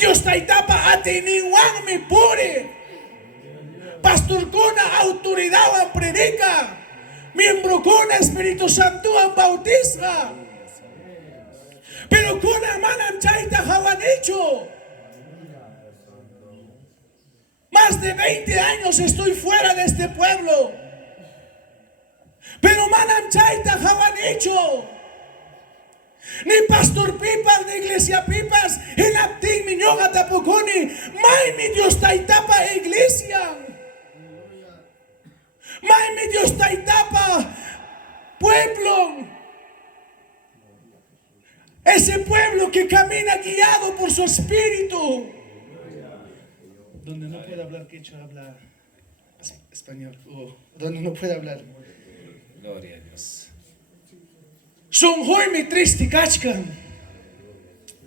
Dios taitapa atiniwan mi pure. Pastor kuna autoridad en predica. Miembro kuna Espíritu Santo en bautiza. Pero kuna manam chaita jawanicho. Más de 20 años estoy fuera de este pueblo. Pero manam chaita jawanicho. Ni Pastor Pipas, ni Iglesia Pipas, en Aptin, mi ñoga tapoconi, mai mi Dios taitapa iglesia. Mai mi Dios taitapa pueblo. Ese pueblo que camina guiado por su espíritu. Donde no puede hablar quechua, habla español. Donde no puede hablar. Gloria a Dios. Son hoy mi triste cachcan.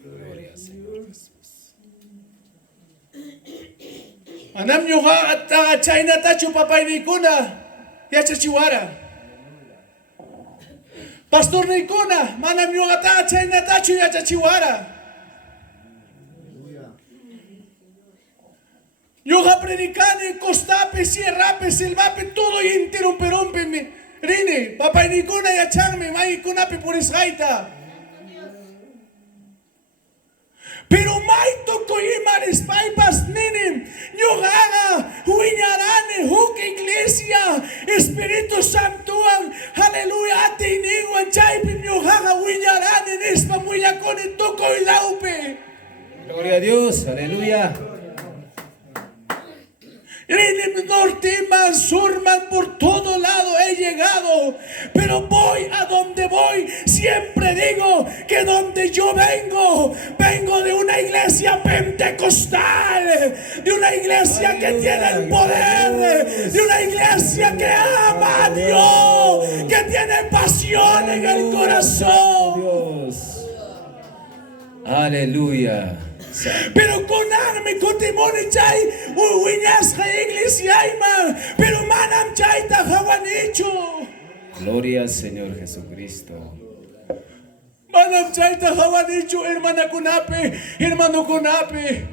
Gloria al Señor Jesús. Manam ñoga ata chayna tachu papay nikuna yachachiwara. Pastor nikuna manam ñoga ata chayna tachu yachachiwara. Ñoga predicane costape sierrape silvape todo y interrumperompe mi Rini, papay nikuna yachanme may kunape por esgaita. Pero may toko imares paipas ninim, ñogaga, huiñarane, huk iglesia, Espíritu Santo, aleluya, ate iniguan, chaipi, ñogaga, huiñarane, nespa, muyacone, toko y laupe. Gloria a Dios. Aleluya. Rinim, norte, man, sur, man, por todo lado he llegado, pero voy a donde voy, siempre digo que donde yo vengo, vengo de una iglesia pentecostal, de una iglesia que tiene el poder, de una iglesia que ama a Dios, que tiene pasión en el corazón. Dios. Aleluya. Pero con arme, con temor y chay, uiñas iglesia, pero manam chay ta jawanicho. Gloria al Señor Jesucristo. Manam chay ta jawanicho, hermana kunape, hermano kunape.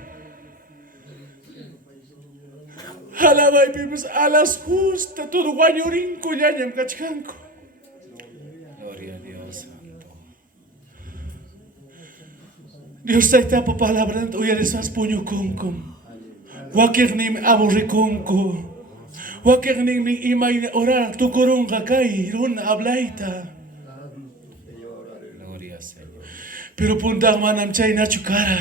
Alaba y pibes a las justas, todo guayorinco yayam kachkanko. Gloria a Dios. Dios está pa palabra, hoy eres más puño con. Wakirnim aburriconco. Wakirnim imay orar tu coronga kai, run hablaita. Gloria al Señor. Pero punta manam chay nachu cara.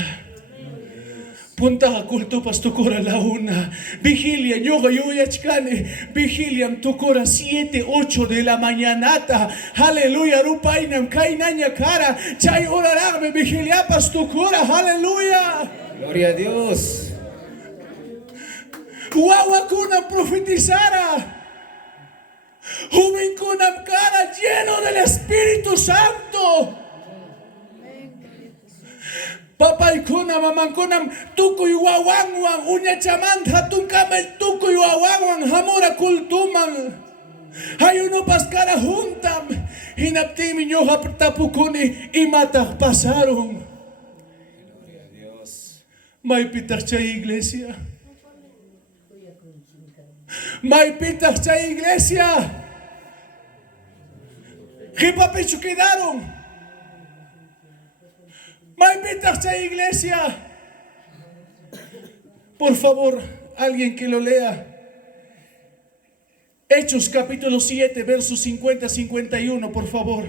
Punta culto pas tu cora la una. Vigilia, yoga yo yachkane. Vigilia tu cora 7, 8 de la mañanata. Aleluya, rupainam kainaña cara. Chay orarame vigilia pas tu cora. Aleluya. Gloria a Dios. Guagua kunam profetizara. Joven kunam cara lleno del Espíritu Santo. Papay kunam, mamang kunam, tukoy wawangwang, unya chaman, hatun kamay tukoy wawangwang, hamura kultumang. Hayuno paskara juntam, hinaptimi nyo tapukuni, imatah pasaron. Gloria a Dios. May pitach sa iglesia. May pitach sa iglesia. Hipapicho quedaron. May pitach sa iglesia. Por favor, alguien que lo lea. Hechos capítulo 7, versos 50-51, por favor.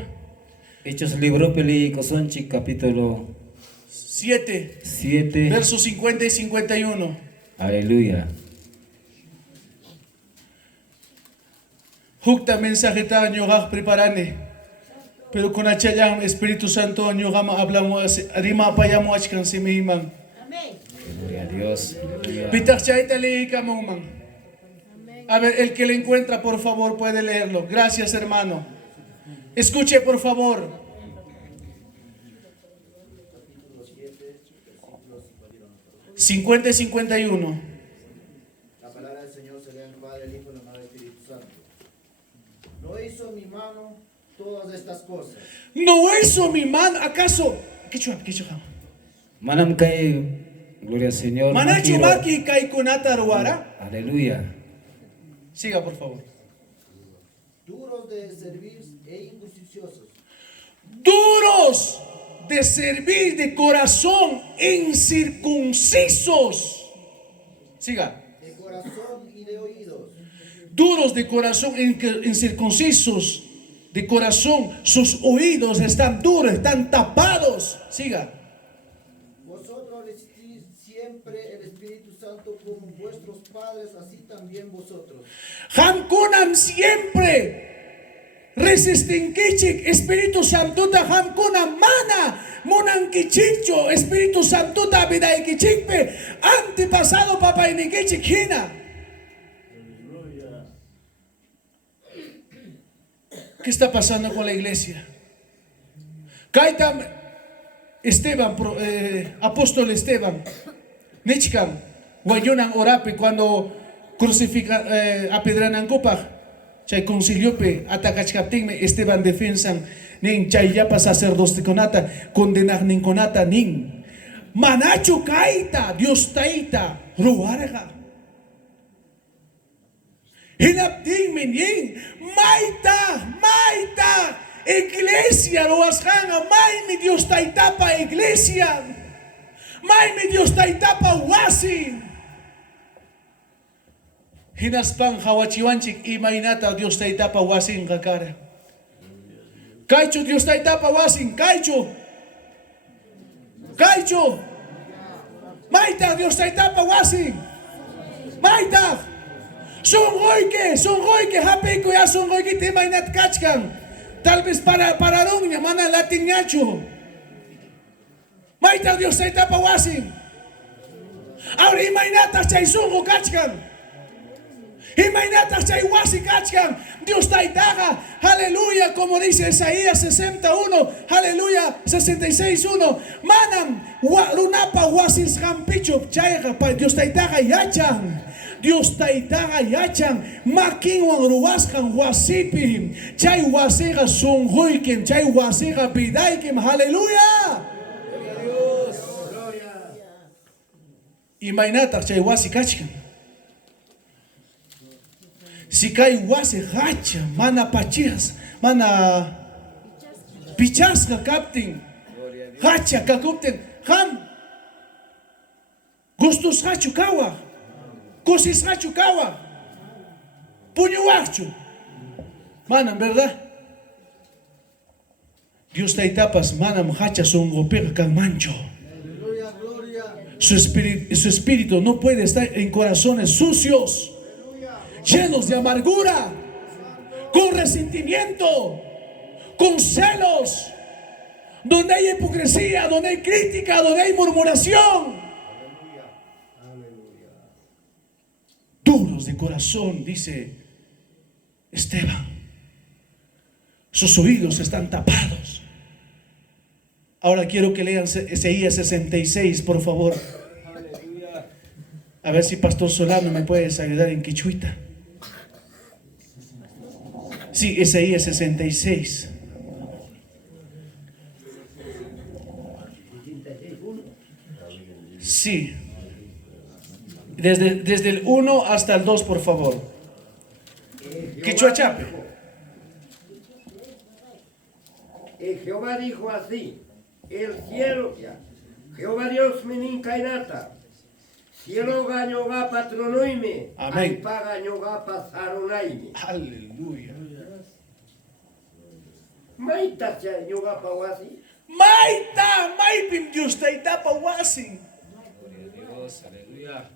Hechos libro peli Cosonchi capítulo 7, 7. versos 50 y 51. Aleluya. Hukta mensaje ta ñogaj preparane. Pero con achayam Espíritu Santo ñogama hablamos arima apayamo achkan simiman. Gloria a Dios. Aleluya. Pitach chaita leikamo man. A ver, el que le encuentra, por favor, puede leerlo. Gracias, hermano. Escuche, por favor. Capítulo 7, 50 y 51. La palabra del Señor se lee en el Padre, el Hijo y el Amado Espíritu Santo. No hizo mi mano todas estas cosas. No hizo mi mano, ¿acaso? ¿Qué chuha? Manam kay Gloria al Señor. Manachu Makiro. maki kaikunata ruara. Aleluya. Siga, por favor. duros de servir e injuiciosos, Duros de servir de corazón, incircuncisos. Siga. de corazón y de oídos, Duros de corazón, incircuncisos de corazón. Sus oídos están duros, están tapados. Siga. vosotros resistís siempre el Espíritu Santo como vuestros padres, así también vosotros. Hamkunam siempre resisten kichik Espíritu Santo ta hamkunam mana munan kichicho Espíritu Santo ta biday kichikpe antepasado papá ni kichik hina. ¿Qué está pasando con la iglesia? Kaitam Esteban, apóstol Esteban, Nichkan, Guayunan Orapi, cuando crucifica, apedrenan Kupach, Chay conciliope, atacachkaptingme, Esteban defensan, nin chayapa sacerdote conata, condenar nin conata nin. Manachu kaita, Dios taita, ruarga. Hinaptingme nin, maita, iglesia, roasjanga, mi Dios taitapa iglesia, mi Dios taitapa wasi. Hinaspan hawachiwanchik imainata Dios taitapa wasin kakara. Kaicho Dios taitapa wasin, kaicho. Maita Dios taitapa wasin. Maita. Son goike, hapeiko ya son goike te mainat kachkan. Tal vez para rungnya mana latin nyacho. Maita Dios taitapa wasin. Ahora imainata chay sungo kachkan. Imainata chay wasi kachkan. Dios taitaga. Aleluya, como dice Isaías 61. Aleluya, 66:1. Manam lunapa wasis hampicho chayga pa Dios taitaga yachan. Dios taitaga yachan. Makin wan ruwaskan wasipim. Chay wasiga sunguikim. Chay wasiga bidaikim. Aleluya. Imainata chay wasi kachkan. Si kay wasi hacha, mana pachas, mana pichasca captain, hacha kakupten, ham gustos hachu kawa, cosis hachu kawa, puño hachu, manam, ¿verdad? Dios te tapas, manam hacha son gopega kan mancho. Aleluya, gloria. Su espíritu no puede estar en corazones sucios, llenos de amargura, con resentimiento, con celos, donde hay hipocresía, donde hay crítica, donde hay murmuración. Duros de corazón, dice Esteban. Sus oídos están tapados. Ahora quiero que lean Isaías 66, por favor. A ver si Pastor Solano me puedes ayudar en quichuita. Sí, Isaías 66. Sí. Desde el 1 hasta el 2, por favor. Quichua chape. Jehová dijo así: el cielo, Jehová Dios menin kainata, cielo gañoga patronoime, Amén. aipa gañoga pasaronaime. Aleluya. Maita cha ñoga pawasi, Maita, maipim Dios taitapa wasi. Gloria a Dios. Aleluya.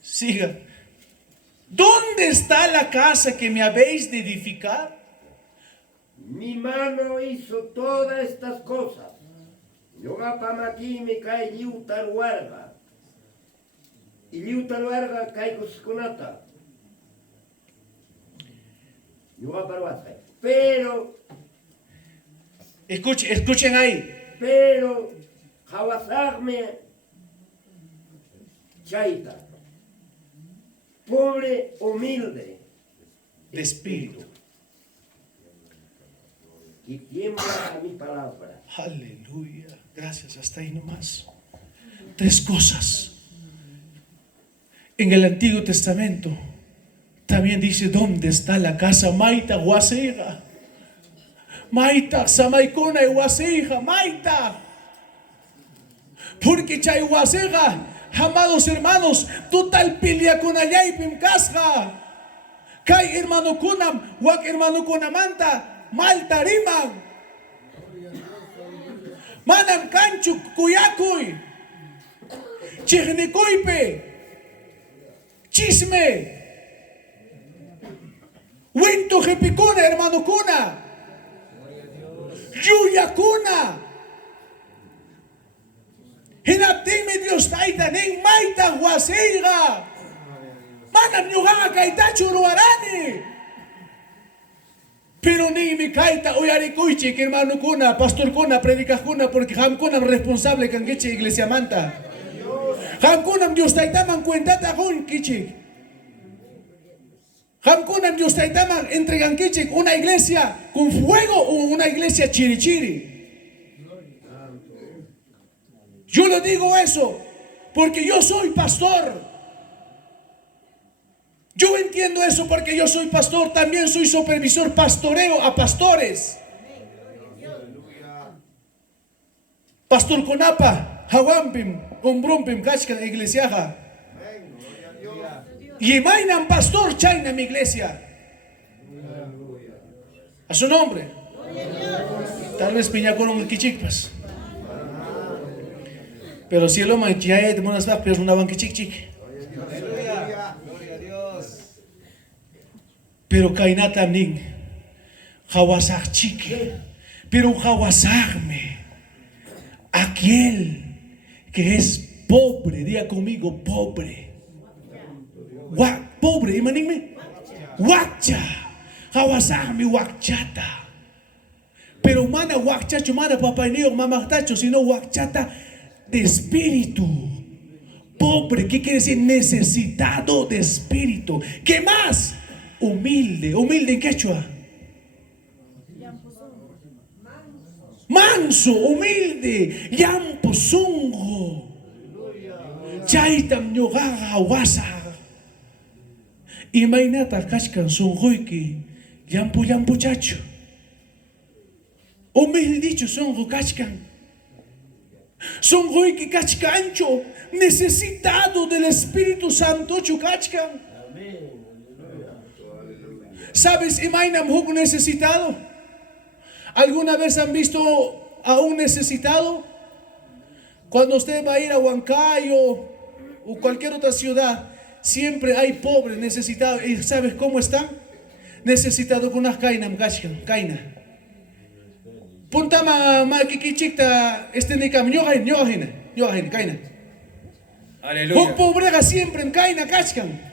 Siga. ¿Dónde está la casa que me habéis de edificar? mi mano hizo todas estas cosas. Ñoga pamaki me cae liutar huarga, y liutar huarga cae cosconata. Ñoga parwasai. Escuchen ahí. Pero Hawasarme Chaita, pobre, humilde, De espíritu. y tiembla a mi palabra. Aleluya. Gracias, hasta ahí nomás. 3 cosas. En el Antiguo Testamento también dice: ¿dónde está la casa Maita Guasega? Maita Samaikuna y Guasega, Maita. Porque chay Guasega, amados hermanos, total pilia con ayaipim casja. Kai hermano kunam, wak hermano kunamanta, malta riman. Manam kanchu kuyakuy. Chihnikuipe. Chisme. Winto jepikuna, hermano kuna. Yuya kuna. Hinaptimi Dios taita ning maita huaseiga. Manam nyuganga kaita churuarani. Pero ni mi kaita uyarikuichi, hermano kuna, pastor kuna, predica kuna, porque ham kuna responsable kan kichi iglesia manta. Ham kuna Dios taita man cuenta ta hun kichi. Ham kuna Dios taita man entregan kichi una iglesia con fuego o una iglesia chirichiri. Yo le digo eso porque yo soy pastor. Yo entiendo eso porque yo soy pastor. También soy supervisor, pastoreo a pastores. Pastor Conapa, Hawampim, Umbrumpim, Kachkan, Iglesiaja. Y mainan pastor China, mi iglesia. A su nombre. Tal vez piña con un kichikpas. Pero si el hombre ya es de buenas vapas, pero una banca chic. Pero kainata ning hawasak chique, pero hawasakme aquel que es pobre, diga conmigo, pobre. Pobre, imaningme. Wakcha, hawasakme wakchata. Pero mana wakchacho, mana papaineo, mamatacho, sino wakchata de espíritu. Pobre, ¿qué quiere decir? Necesitado de espíritu. ¿Qué más? Humilde en quechua. Manso, humilde, yamposungo. Chaitam nyogaga wasa. Imainata kachkan sungoiki, yampo chacho. Humilde dicho songo kachkan. Songoiki kachkancho, necesitado del Espíritu Santo chukachkan. ¿Sabes, Imainam Huk necesitado? ¿Alguna vez han visto a un necesitado? Cuando usted va a ir a Huancayo o cualquier otra ciudad, siempre hay pobres necesitados. ¿Y sabes cómo están? Necesitados con unas kainam gashkan, kaina. Punta ma kikichikta nikam nyohin, kaina. Aleluya. Huk pobrega siempre en kaina kachkan.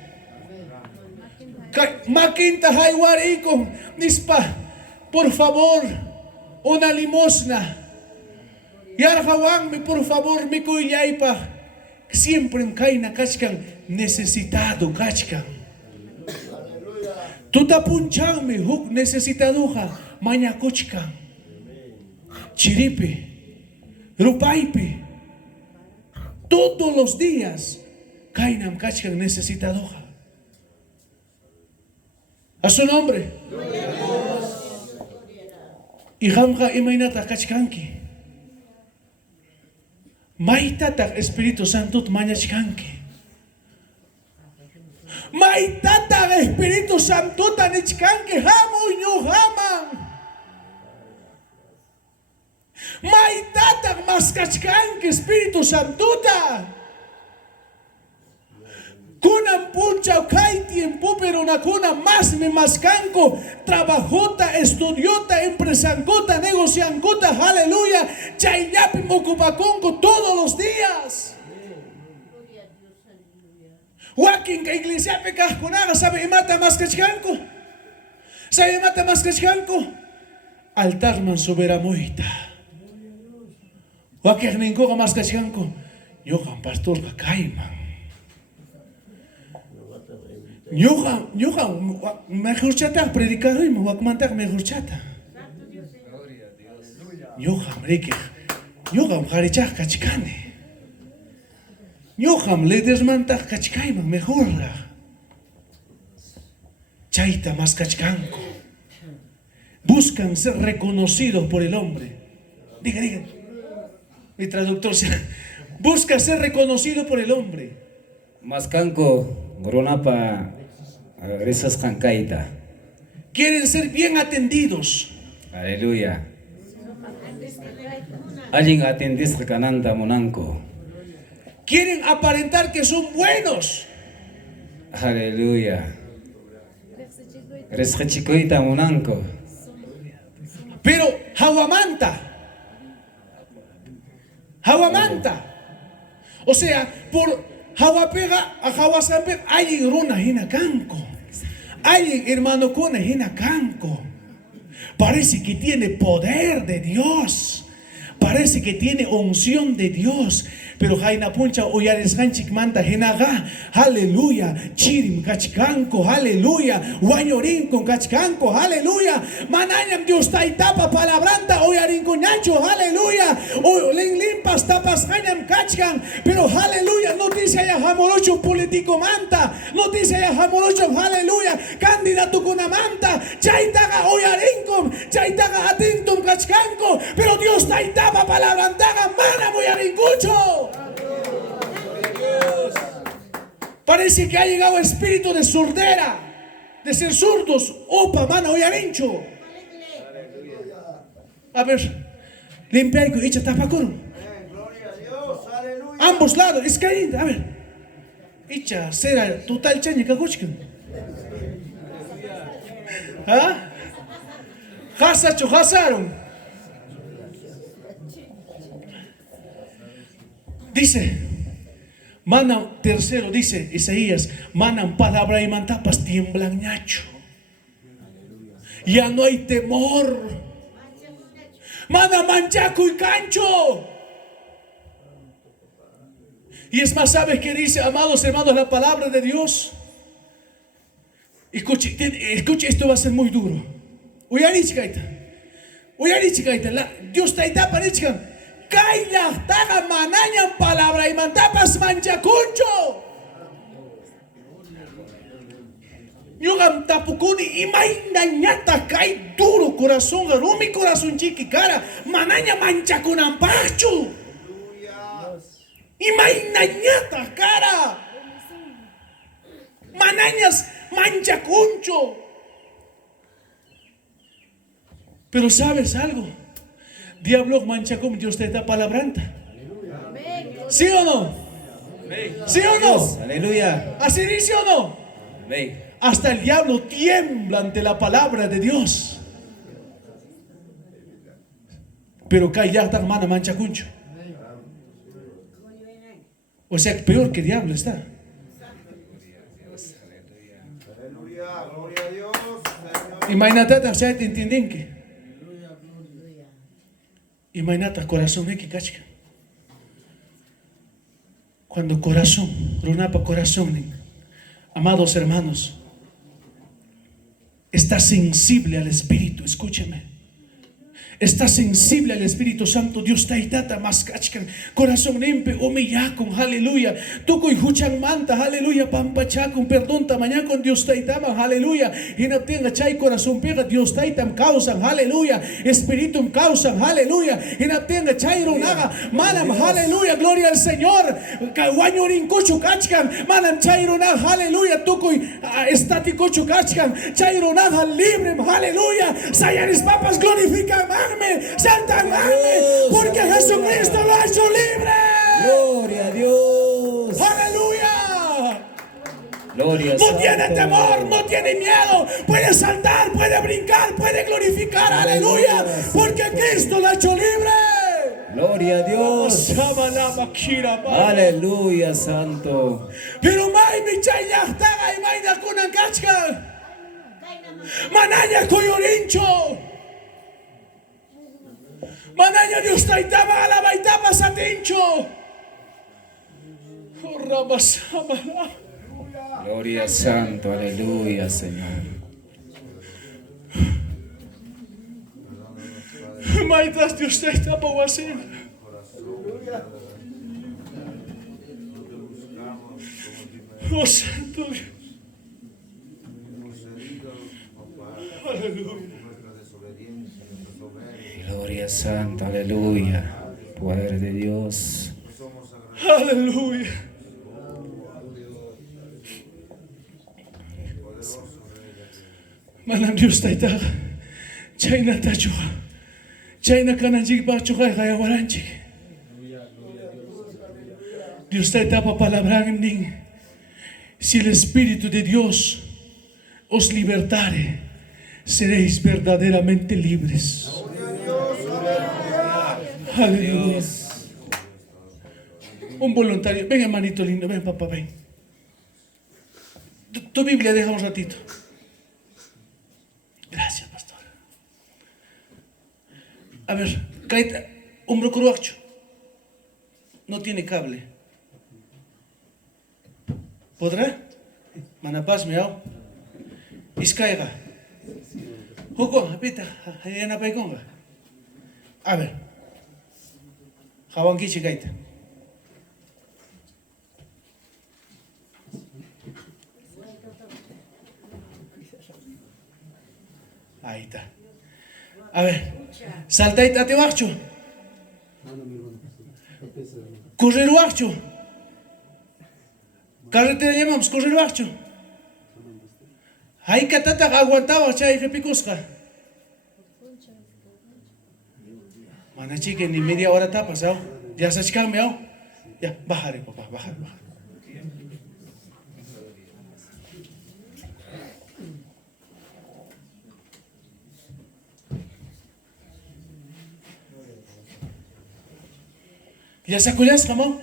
Maquinta Haiwarico, Nispa, por favor, una limosna. Yarjawangme, por favor, mi cuyaipa. Siempre en Kaina Kachkan, necesitado Kachkan. Tuta punchanme, huk necesitaduja, mañacochkan. Chiripe, rupaipe. Todos los días, Kainam Kachkan necesitaduja. A su nombre. Y hamja imainata kachkanki. Maitata Espíritu Santo mañachkanki. Maitata Espíritu Santo tanichkanki hamu yuhaman. Maitata maskachkanki Espíritu Santo. Kuna puncha kai tiempo pero na kuna más me mascanco trabajota estudiota empresancota negociancota aleluya chayapi mocupaconco todos los días. Joaquín que iglesia pecasconaga sabe mata más cachcanco sabe mata más cachcanco altar man sobera moita Joaquín ningo más cachcanco yo pastor caima. Yoga, mejor chata, predicar y me voy a comentar mejor chata. Ñuqam riki, ñuqam qharichaq kachkani. Ñuqam lídersmantaq kachkayman mejorqa. Chayta más kachkanku. Buscan ser reconocidos por el hombre. Diga. Mi traductor busca ser reconocido por el hombre. Maskanko Gronapa Risas Kankaita. Quieren ser bien atendidos. Aleluya. Alguien atendis kananta monanko. Quieren aparentar que son buenos. Aleluya. Resqachikoita monanko. Pero Hawamanta. O sea, por Hawapega a Hawasampe hay runa hina kanko. Hay hermano con hina kanko. Parece que tiene poder de Dios. Parece que tiene unción de Dios. Pero Jaina Puncha Oyares Ganchik Manta Henaga, aleluya, Chirim Kachkanko, aleluya, Guañorín con Kachkanko, aleluya, Manayam Dios Taitapa Palabranta Oyarin con Nacho, aleluya, o Limpas Tapas Hañam Kachkan, pero aleluya, noticia ya Jamorocho político manta, noticia ya Jamorocho, aleluya, candidato con Amanta, Chaitaga Oyarin con, Chaitaga Atintum Kachkanko, pero Dios Taitapa Palabrantaga, Mana Oyarin Cucho. Parece que ha llegado espíritu de sordera, de ser sordos. Opa, mano, hoy arincho. A ver, limpia y echa tapacoro. Ambos lados, es que a ver, echa cera total chaña cacuchcan. ¿Ah? Hasacho, hasaron. Dice, manan, tercero, dice Isaías, manan palabra y mantapas, tiemblan ñacho. Ya no hay temor. Mana manchaco y cancho. Y es más, ¿sabes qué dice, amados hermanos, la palabra de Dios? Escuche, esto va a ser muy duro. Dios te da para Kaila taga manañan palabra y mantapas manchacuncho. Yugam tapukuni y ñata kai duro corazón, mi corazón chiqui cara, manaña manchacunampachu. Y ñata cara. Manañas manchacuncho. Pero ¿sabes algo? Diablo mancha como Dios te da palabranta. ¿Sí o no? ¿Sí o no? Aleluya. ¿Así dice o no? Hasta el diablo tiembla ante la palabra de Dios. Pero calla tan mana mancha cuncho. O sea, peor que diablo está. Imagínate, o sea, te entienden que. Imagínate, corazón que cacha. Cuando corazón, runapa corazón, amados hermanos, está sensible al Espíritu, escúcheme. Está sensible al Espíritu Santo. Dios está itata más cachcan. Corazón limpe, omiyakon, aleluya. Tuco y huchan manta, aleluya. Pampachakon, perdón, tamaña con Dios está itaman, aleluya. Y no tenga chay corazón pega, Dios está itam causan, aleluya. Espíritu causan, aleluya. Y no tenga chay ronaga, manam, aleluya. Gloria al Señor. Kawañorin kuchu kachkan, manam chay ronaga, aleluya. Tuco y estático chukachkan, chay ronaga libre, aleluya. Sayaris papas glorifican. Santa porque Jesucristo lo ha hecho libre. Gloria a Dios. Aleluya. Gloria. No tiene temor, no tiene miedo. Puede saltar, puede brincar, puede glorificar. Aleluya. Porque Cristo lo ha hecho libre. Gloria a Dios. Aleluya, santo. Pero mai mi chaya taga y mai da kunan kachka. Manaya coyorincho. Manaña Dios taitaba a la baitaba satincho. Gloria santo, aleluya, Señor. Maitas Dios está para hacer. Oh Santo Dios. Aleluya. Gloria Santa, aleluya. Poder de Dios. Aleluya. Manam Dios taita. Chayna tachuha. Chayna kananchik bachuha kaya waranchik. Dios taita pa palabran ning. Si el Espíritu de Dios os libertare, seréis verdaderamente libres. Aleluya. Un voluntario, ven hermanito lindo, ven papá, ven. Tu Biblia deja un ratito. Gracias, pastor. A ver, cállate, hombro curuacho. No tiene cable. ¿Podrá? Manapaz, miau. Iscaiga. Hugo, apita, hayana paikonga. A ver. Jawanki chikaita. Ahí está. A ver. Salta y tate bacho. Correr bacho. Carretera llamamos, correr bacho. Ahí catata aguantaba, chay repicusca. Mana chique, ni media hora está pasado. Ya se ha cambiado. Ya, bájale, papá, bájale, bájale. ¿Ya sacudas, jamón?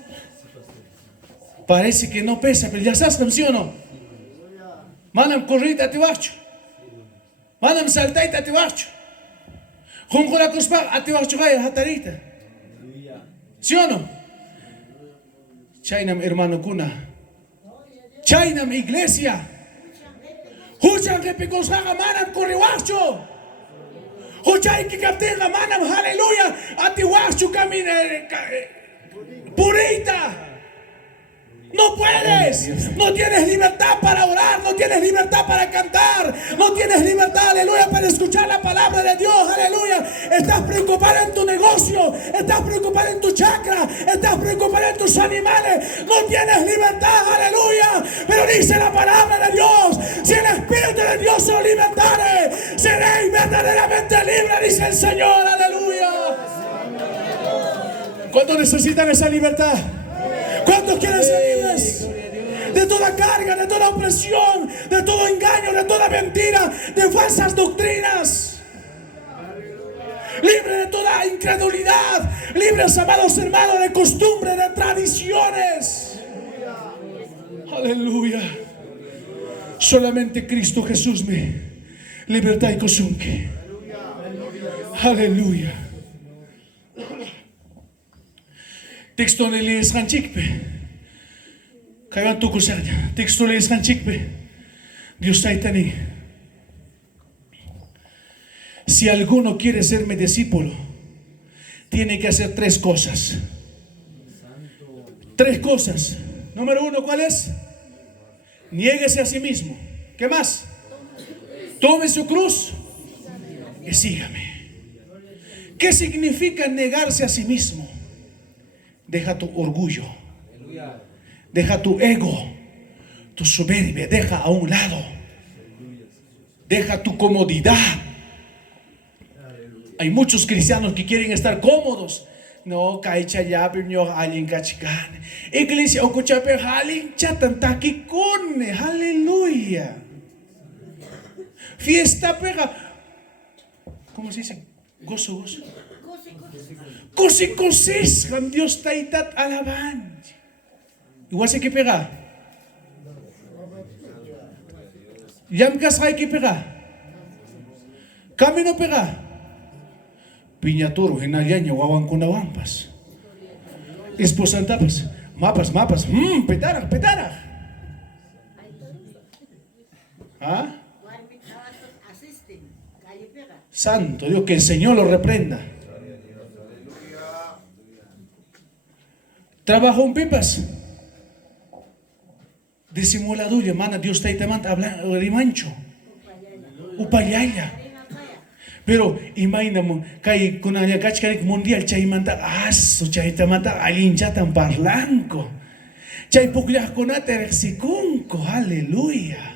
Parece que no pesa, pero ya sabes, ¿sí o no? Manam corrita a ti bacho. Manam saltaita a ti bacho. Junkura kuspa a ti bacho gaya hatarita. ¿Sí o no? Chaynam hermano kuna. Chaynam iglesia. Huchan que picoshaga manam corriwacho. Huchay que captenga manam aleluya. A ti bacho camina purita. No puedes, no tienes libertad para orar, no tienes libertad para cantar, no tienes libertad, aleluya, para escuchar la palabra de Dios, aleluya. Estás preocupado en tu negocio, estás preocupado en tu chakra, estás preocupado en tus animales, no tienes libertad, aleluya. Pero dice la palabra de Dios, si el Espíritu de Dios os libertare, seréis verdaderamente libres, dice el Señor, aleluya. ¿Cuántos necesitan esa libertad? ¿Cuántos quieren ser libres de toda carga, de toda opresión, de todo engaño, de toda mentira, de falsas doctrinas? Libre de toda incredulidad, libres, amados hermanos, de costumbres, de tradiciones. Aleluya. Solamente Cristo Jesús me libertad y cosunque. Aleluya. Texto le lees hanchikpe. Kaiban tu kusanya. Texto le lees hanchikpe. Dios taitani. Si alguno quiere ser mi discípulo, tiene que hacer tres cosas. Tres cosas. Número uno, ¿cuál es? Niéguese a sí mismo. ¿Qué más? Tome su cruz y sígame. ¿Qué significa negarse a sí mismo? Deja tu orgullo, deja tu ego, tu soberbia, deja a un lado, deja tu comodidad. Hay muchos cristianos que quieren estar cómodos. No, caicha ya, pero alguien cachican. Iglesia, okuchape halin chatan takikune, aleluya. Fiesta pega. ¿Cómo se dice? Gozo, gozo. Cosis, Dios taitat alaban. Igual se que pega. Yamkas hay que pega. Camino pega. Piñaturo, en Ayaña, Guawan Kunawampas. Esposantapas. Mapas. Petara. ¿Ah? Santo Dios, que el Señor lo reprenda. Trabajo en pipas. Disimuladuya, mana Dios te manda hablando rimancho. Upayaya. Pero imagínamo, kay kunanya kachkarik mundial chay manta aso chay tamanta alinchatan parlanco. Chay pukliah kunata rexikunko, aleluya.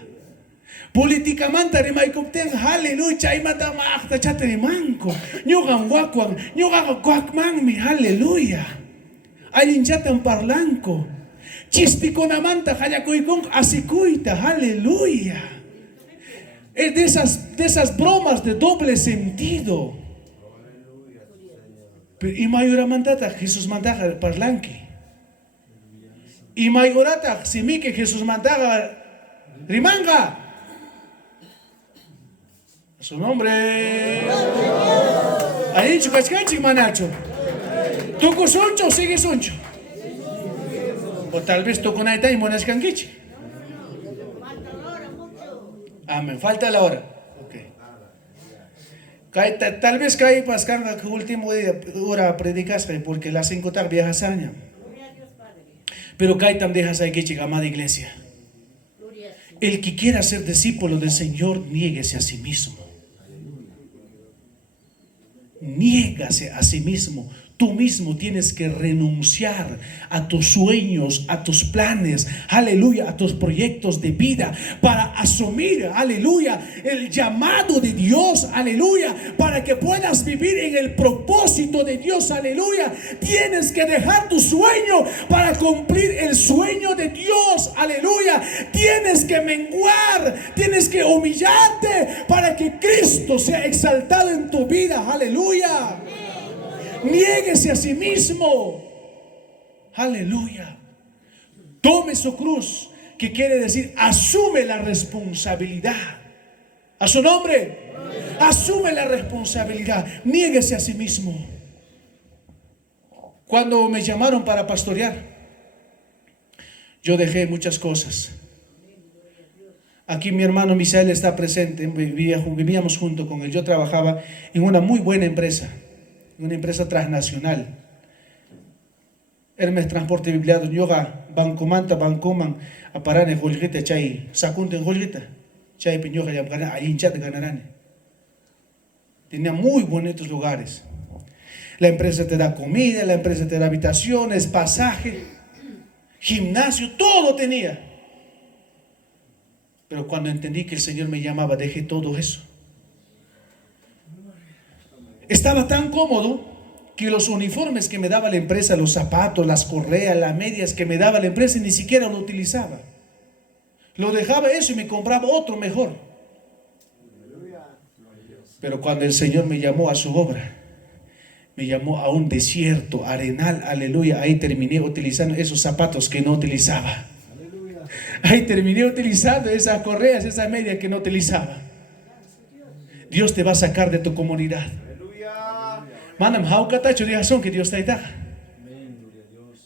Políticamente rimaykupten, aleluya, chay manta maakta chatarimanko. Nyugan wakwang, nyugan kwakmangmi, aleluya. Alinchatan parlanco. Chistikonamanta hayakuykun asikuita, aleluya. Es de esas bromas de doble sentido. Y mayoramantata Jesús mandaga parlanqui. Y mayorata simi que Jesús mandaga rimanga. A su nombre. Ahí chukachkanchik manacho. ¿Tú soncho o sigues soncho? O tal vez tú con aita y monaskankichi. Amén. Falta la hora. Okay. Tal vez cae pascanga que último día hora predicaste porque las 5 tarde viajas año. Pero cae tam dejas ahí que chica amada iglesia. El que quiera ser discípulo del Señor, niéguese a sí mismo. Niégase a sí mismo. Tú mismo tienes que renunciar a tus sueños, a tus planes, aleluya, a tus proyectos de vida para asumir, aleluya, el llamado de Dios, aleluya, para que puedas vivir en el propósito de Dios, aleluya. Tienes que dejar tu sueño para cumplir el sueño de Dios, aleluya. Tienes que menguar, tienes que humillarte para que Cristo sea exaltado en tu vida, aleluya. Niéguese a sí mismo. Aleluya. Tome su cruz, que quiere decir asume la responsabilidad. A su nombre. Asume la responsabilidad. Niéguese a sí mismo. Cuando me llamaron para pastorear, yo dejé muchas cosas. Aquí mi hermano Misael está presente. Vivíamos junto con él. Yo trabajaba en una muy buena empresa. Una empresa transnacional. Hermes Transporte Bibliado, yoga, Bancomanta, Bancoman, a parar en Jolgita, chay, Sacunte en Jolgita, chay, Peñoja, y ahí en Chat ganarán. Tenía muy bonitos lugares. La empresa te da comida, la empresa te da habitaciones, pasaje, gimnasio, todo tenía. Pero cuando entendí que el Señor me llamaba, dejé todo eso. Estaba tan cómodo que los uniformes que me daba la empresa, los zapatos, las correas, las medias que me daba la empresa, ni siquiera lo utilizaba. Lo dejaba eso y me compraba otro mejor. Pero cuando el Señor me llamó a su obra, me llamó a un desierto, arenal, aleluya, ahí terminé utilizando esos zapatos que no utilizaba. Ahí terminé utilizando esas correas, esas medias que no utilizaba. Dios te va a sacar de tu comunidad. Manam hauka tacho diga son que Dios te da.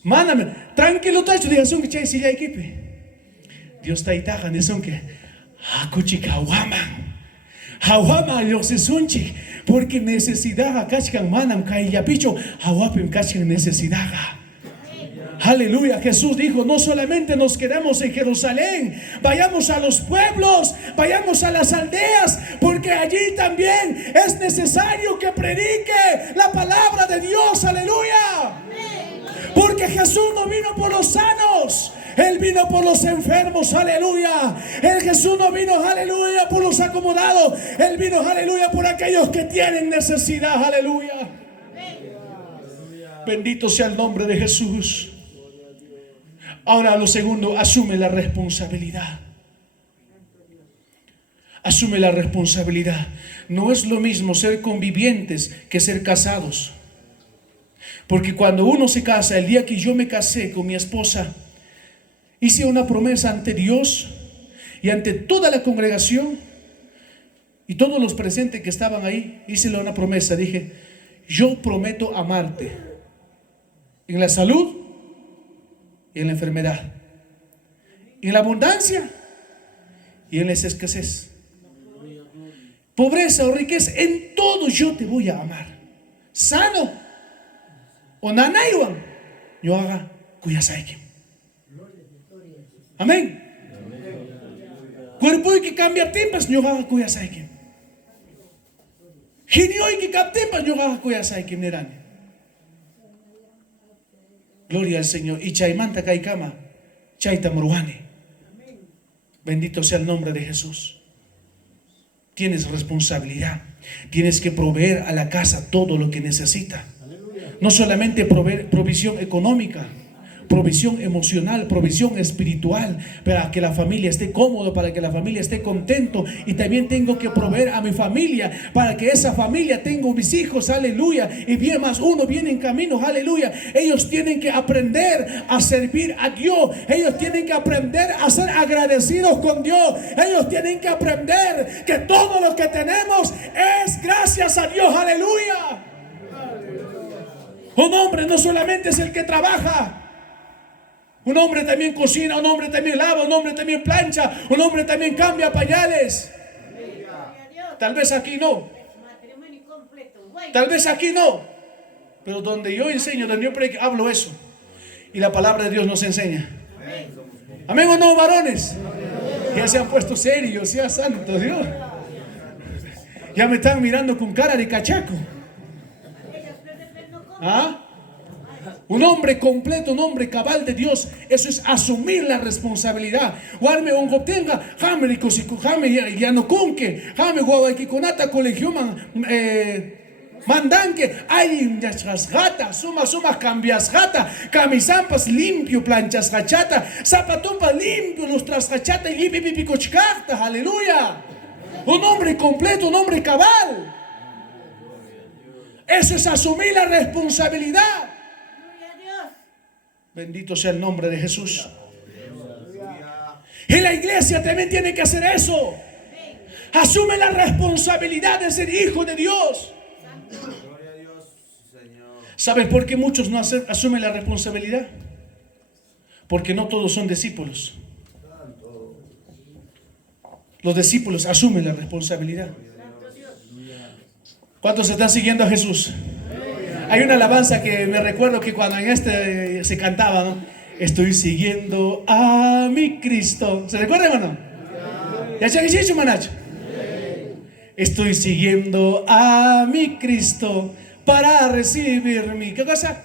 Manam tranquilo tacho diga son que chay silla equipe. Dios te da ne son que hakuchika hawama Dios es unchi porque necesidad akachkan manam kai yapicho hawapim kachkan necesidad. Aleluya. Jesús dijo, no solamente nos quedamos en Jerusalén, vayamos a los pueblos, vayamos a las aldeas, porque allí también es necesario que predique la palabra de Dios. Aleluya. Porque Jesús no vino por los sanos, Él vino por los enfermos. Aleluya. Jesús no vino, aleluya, por los acomodados, Él vino, aleluya, por aquellos que tienen necesidad. Aleluya. Bendito sea el nombre de Jesús. Ahora lo segundo, asume la responsabilidad. Asume la responsabilidad. No es lo mismo ser convivientes que ser casados. Porque cuando uno se casa, el día que yo me casé con mi esposa, hice una promesa ante Dios y ante toda la congregación y todos los presentes que estaban ahí. Hice una promesa, dije, yo prometo amarte en la salud y en la enfermedad, en la abundancia y en la escasez, pobreza o riqueza, en todo yo te voy a amar. Sano o nanaywan, yo haga Kuyasaikim. Amén. Cuerpo que cambia tiempos, no haga Kuyasaikim. Genio que cambia tiempos, no haga Kuyasaikim nerani. Gloria al Señor. Y chaimanta kaikama, chaita muruane. Bendito sea el nombre de Jesús. Tienes responsabilidad. Tienes que proveer a la casa todo lo que necesita. No solamente proveer provisión económica, provisión emocional, provisión espiritual, para que la familia esté cómoda, para que la familia esté contento. Y también tengo que proveer a mi familia, para que esa familia tenga mis hijos, aleluya. Y bien más uno viene en camino, aleluya. Ellos tienen que aprender a servir a Dios. Ellos tienen que aprender a ser agradecidos con Dios. Ellos tienen que aprender que todo lo que tenemos es gracias a Dios, aleluya. Un hombre no solamente es el que trabaja. Un hombre también cocina, un hombre también lava, un hombre también plancha, un hombre también cambia pañales. Tal vez aquí no. Tal vez aquí no. Pero donde yo enseño, donde yo predico, hablo eso. Y la palabra de Dios nos enseña. Amén o no, varones. Ya se han puesto serios, sea santo Dios. Ya me están mirando con cara de cachaco. ¿Ah? Un hombre completo, un hombre cabal de Dios, eso es asumir la responsabilidad. Guarme un goptenga, jame ricosico, jame ya no conque, jame guaguayquiconata colegio mandanque, ay gata, suma cambias gata, camisampas limpio, planchas gachata, zapatumpas limpio, los trasgachata y pipipicochcarta, aleluya. Un hombre completo, un hombre cabal. Eso es asumir la responsabilidad. Bendito sea el nombre de Jesús. Y la iglesia también tiene que hacer eso. Asume la responsabilidad de ser hijo de Dios. ¿Sabes por qué muchos no asumen la responsabilidad? Porque no todos son discípulos. Los discípulos asumen la responsabilidad. ¿Cuántos están siguiendo a Jesús? Hay una alabanza que me recuerdo que cuando en se cantaba, ¿no? Estoy siguiendo a mi Cristo. ¿Se recuerdan o no? ¿Ya se manacho? Estoy siguiendo a mi Cristo para recibir mi... ¿Qué cosa?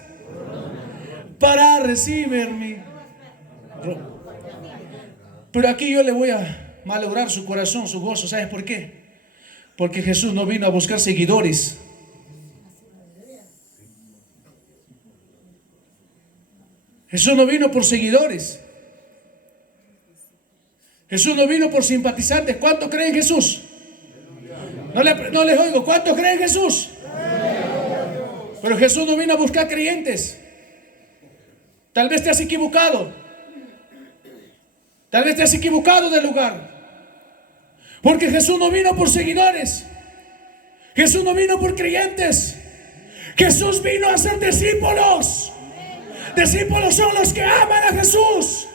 Para recibir mi... Pero aquí yo le voy a malograr su corazón, su gozo. ¿Sabes por qué? Porque Jesús no vino a buscar seguidores. Jesús no vino por seguidores. Jesús no vino por simpatizantes. ¿Cuántos creen en Jesús? No les oigo. ¿Cuántos creen en Jesús? Pero Jesús no vino a buscar creyentes. Tal vez te has equivocado. Tal vez te has equivocado del lugar. Porque Jesús no vino por seguidores. Jesús no vino por creyentes. Jesús vino a ser discípulos. Discípulos son los que aman a Jesús.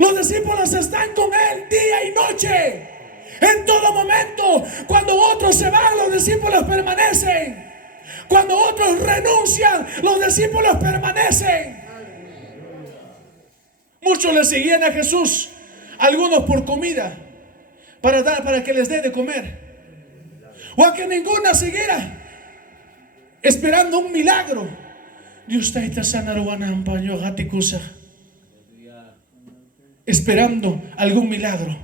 Los discípulos están con Él día y noche. En todo momento. Cuando otros se van, los discípulos permanecen. Cuando otros renuncian, los discípulos permanecen. Muchos le seguían a Jesús. Algunos por comida. Para que les dé de comer. O a que ninguna siguiera esperando un milagro. Dios está esperando algún milagro.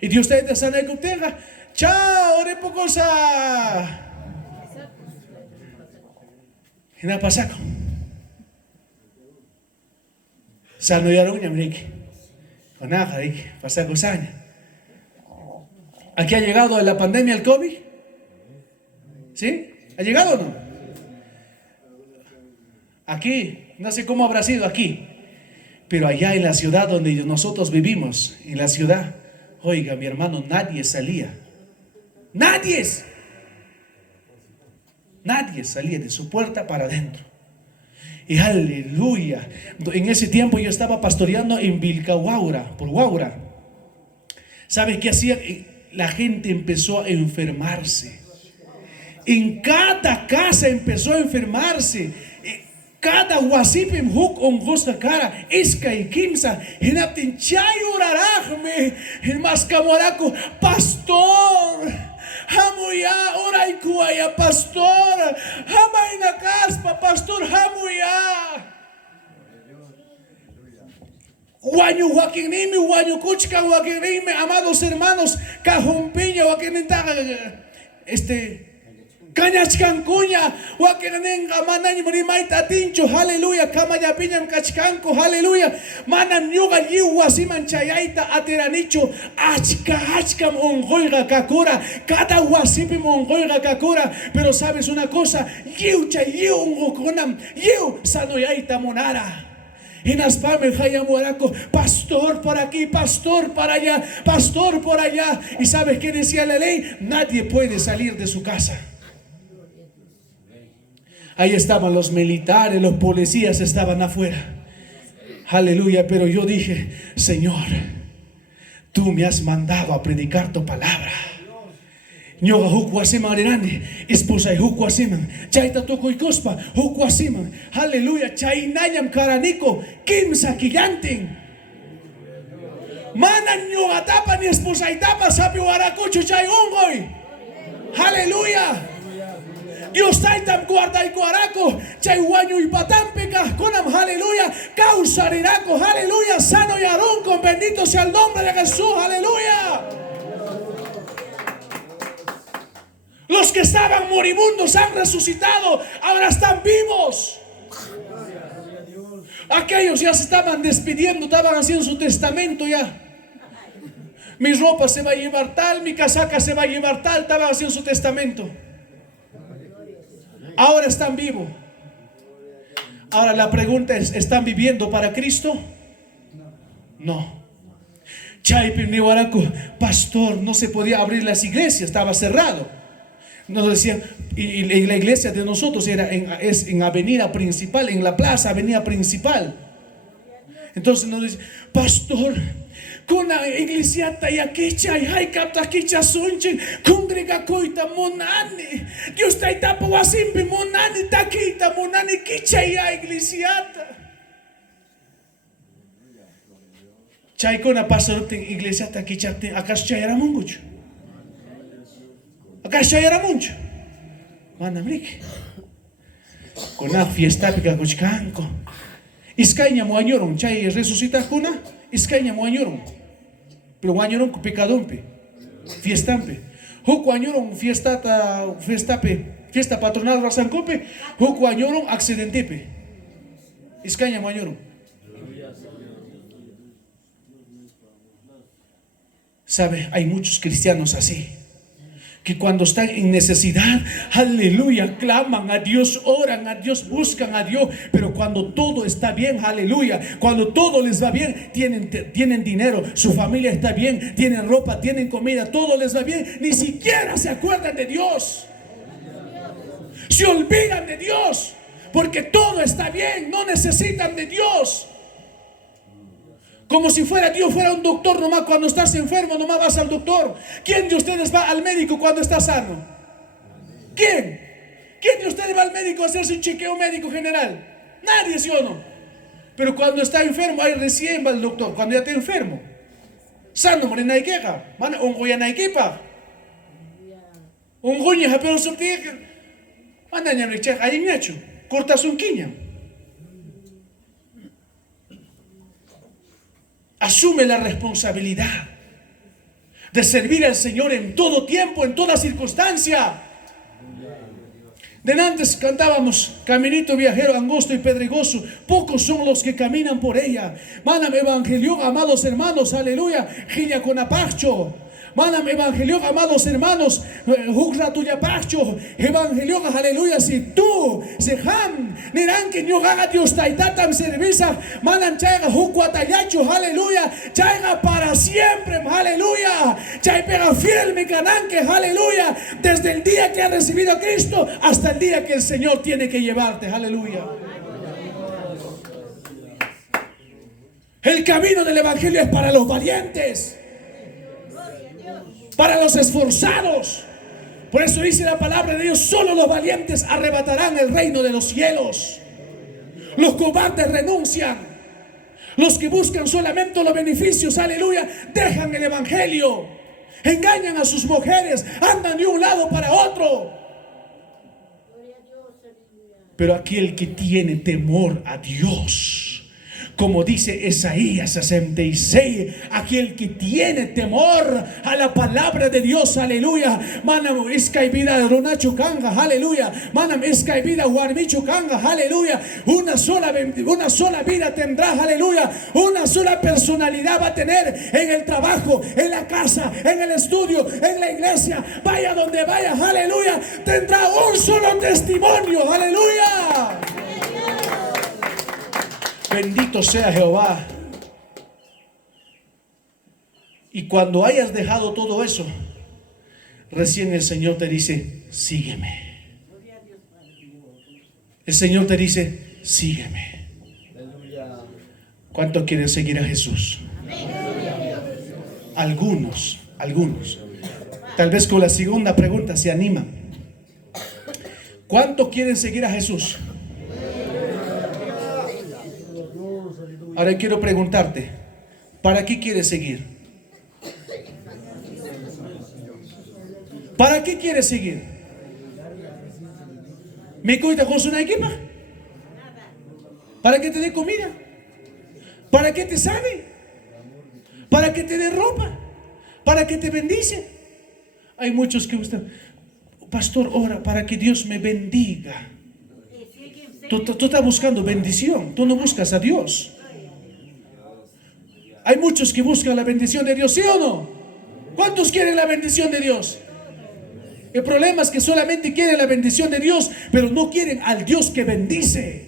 Y Dios está sana que tenga. Chao, ore pocosa. Y nada pasa. Sano ya lo ñamrique. Con nada, pasa cosa. Aquí ha llegado la pandemia el COVID. ¿Sí? ¿Ha llegado o no? Aquí, no sé cómo habrá sido aquí, pero allá en la ciudad donde nosotros vivimos, en la ciudad, oiga, mi hermano, nadie salía. Nadie salía de su puerta para adentro. Y aleluya. En ese tiempo yo estaba pastoreando en Vilcahuaura, por Huaura. ¿Sabe qué hacía? La gente empezó a enfermarse. En cada casa empezó a enfermarse. Cada wasipim huk ongoska kara iska y kimsa hinaptin chay urarajme en mascamoraco pastor hamuya oraikuaya pastor hamaina caspa pastor hamuya Guaño Joaquinimi, Guaño Cuchca, Joaquinimi, amados hermanos, Cajumpiña, Joaquinita, Cañachcancuña, Joaquinenga, Manay Murimaita Tincho, aleluya, Camayapiñam Cachcanco, aleluya, Manam Yuga Yiwa Siman Chayaita, Ateranicho, Achkam Ongoiga Kakura, cada Wasipim Ongoiga Kakura, pero sabes una cosa, Yiu Chayu Ungokunam, Yiu Sanoyaita Monara. En Aspame, Jayamoraco, pastor por aquí, pastor para allá, pastor por allá. ¿Y sabes qué decía la ley? Nadie puede salir de su casa. Ahí estaban los militares, los policías estaban afuera. Aleluya, pero yo dije, Señor, tú me has mandado a predicar tu palabra. Nyoga hukwasiman rinani, esposa y hukwasiman, chaita toko y cospa, hukwasiman, aleluya, chainayam karaniko, kimsa killantin. Manan nyoga tapa ni esposa y tapa, sapi warakucho chay ungoy, aleluya. Dios taitam guarda y guaraco, chay guaño y patampica, conam, aleluya, causa riraco, aleluya, sano y arón, con bendito sea el nombre de Jesús, aleluya. Los que estaban moribundos han resucitado, ahora están vivos. Aquellos ya se estaban despidiendo, estaban haciendo su testamento ya. Mi ropa se va a llevar tal, mi casaca se va a llevar tal, estaban haciendo su testamento. Ahora están vivos. Ahora la pregunta es, ¿están viviendo para Cristo? No. Chaypim Niwaraku, pastor, no se podía abrir las iglesias, estaba cerrado. Nos decían, y la iglesia de nosotros es en avenida principal, en la plaza, avenida principal. Entonces nos dice, pastor, con la iglesia tayaquicha y hay captaquicha sunchen, congrega coita monani, Dios ta itapa wasimpi monani taquita monani quicha y hay iglesiata. Chay con la pastor en iglesia taquicha, acá era mungucho. Acá era mucho. Manamrik. Con la fiesta pica cochcanco. Iskaña moañoron. Chay resucita kuna. Iskaña moañoron. Pero moañoron con picadumpe. Fiestampe. Huco añoron fiesta patronal rasancope. Huco añoron accidentepe. Iskaña moañoron. ¿Sabe? Hay muchos cristianos así, que cuando están en necesidad, aleluya, claman a Dios, oran a Dios, buscan a Dios, pero cuando todo está bien, aleluya, cuando todo les va bien, tienen dinero, su familia está bien, tienen ropa, tienen comida, todo les va bien, ni siquiera se acuerdan de Dios, se olvidan de Dios, porque todo está bien, no necesitan de Dios. Como si fuera Dios, fuera un doctor nomás. Cuando estás enfermo nomás vas al doctor. ¿Quién de ustedes va al médico cuando está sano? ¿Quién? ¿Quién de ustedes va al médico a hacerse un chequeo médico general? Nadie, ¿sí o no? Pero cuando está enfermo, ahí recién va al doctor. Cuando ya está enfermo, sano, morena hay queja. Mana, un goya na equipa. Un goya, pero subtir. Mana, ya no hay cheja. Ahí me ha hecho. Cortas un quiña. Asume la responsabilidad de servir al Señor en todo tiempo, en toda circunstancia. De antes cantábamos, caminito viajero, angosto y pedregoso, pocos son los que caminan por ella. Manam evangelio, amados hermanos, aleluya, gilla con apacho. Manam evangelio, amados hermanos, hukra tuya pacho, evangelio, aleluya, si tú, se ham, nerán que no haga Dios taitatam servisa, manam chaiga hukuatayacho, aleluya, chaiga para siempre, aleluya, chay pega fiel mi cananque, aleluya, desde el día que has recibido a Cristo hasta el día que el Señor tiene que llevarte, aleluya. El camino del evangelio es para los valientes, para los esforzados. Por eso dice la palabra de Dios, solo los valientes arrebatarán el reino de los cielos. Los cobardes renuncian. Los que buscan solamente los beneficios, aleluya, dejan el evangelio. Engañan a sus mujeres, andan de un lado para otro. Pero aquel que tiene temor a Dios, como dice Isaías 66, aquel que tiene temor a la palabra de Dios, aleluya, manam escaibida ronacho kanga, aleluya, manam escaibida guarmicho kanga, aleluya, una sola vida tendrás, aleluya, una sola personalidad va a tener en el trabajo, en la casa, en el estudio, en la iglesia, vaya donde vaya, aleluya, tendrá un solo testimonio, aleluya. Bendito sea Jehová. Y cuando hayas dejado todo eso, recién el Señor te dice, sígueme. El Señor te dice, sígueme. ¿Cuántos quieren seguir a Jesús? Algunos. Tal vez con la segunda pregunta se animan. ¿Cuántos quieren seguir a Jesús? Ahora quiero preguntarte, ¿para qué quieres seguir? ¿Para qué quieres seguir? ¿Me cuida con una equipa? ¿Para que te dé comida? ¿Para que te sane? ¿Para que te dé ropa? ¿Para que te bendice? Hay muchos que gustan, pastor, ora para que Dios me bendiga. Tú estás buscando bendición, tú no buscas a Dios. Hay muchos que buscan la bendición de Dios, ¿sí o no? ¿Cuántos quieren la bendición de Dios? El problema es que solamente quieren la bendición de Dios, pero no quieren al Dios que bendice.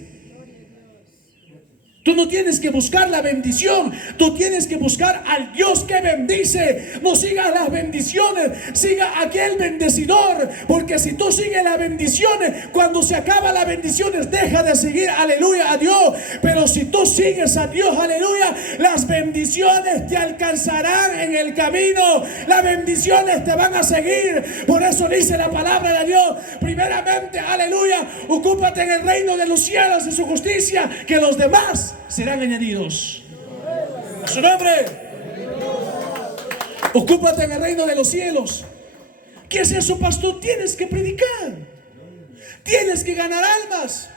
Tú no tienes que buscar la bendición, tú tienes que buscar al Dios que bendice. No sigas las bendiciones, siga aquel bendecidor, porque si tú sigues las bendiciones, cuando se acaba las bendiciones, deja de seguir, aleluya, a Dios. Pero si tú sigues a Dios, aleluya, las bendiciones te alcanzarán en el camino, las bendiciones te van a seguir. Por eso dice la palabra de Dios, primeramente, aleluya, ocúpate en el reino de los cielos y su justicia, que los demás serán añadidos. A su nombre. Ocúpate en el reino de los cielos. ¿Qué es eso, pastor? Tienes que predicar. Tienes que ganar almas.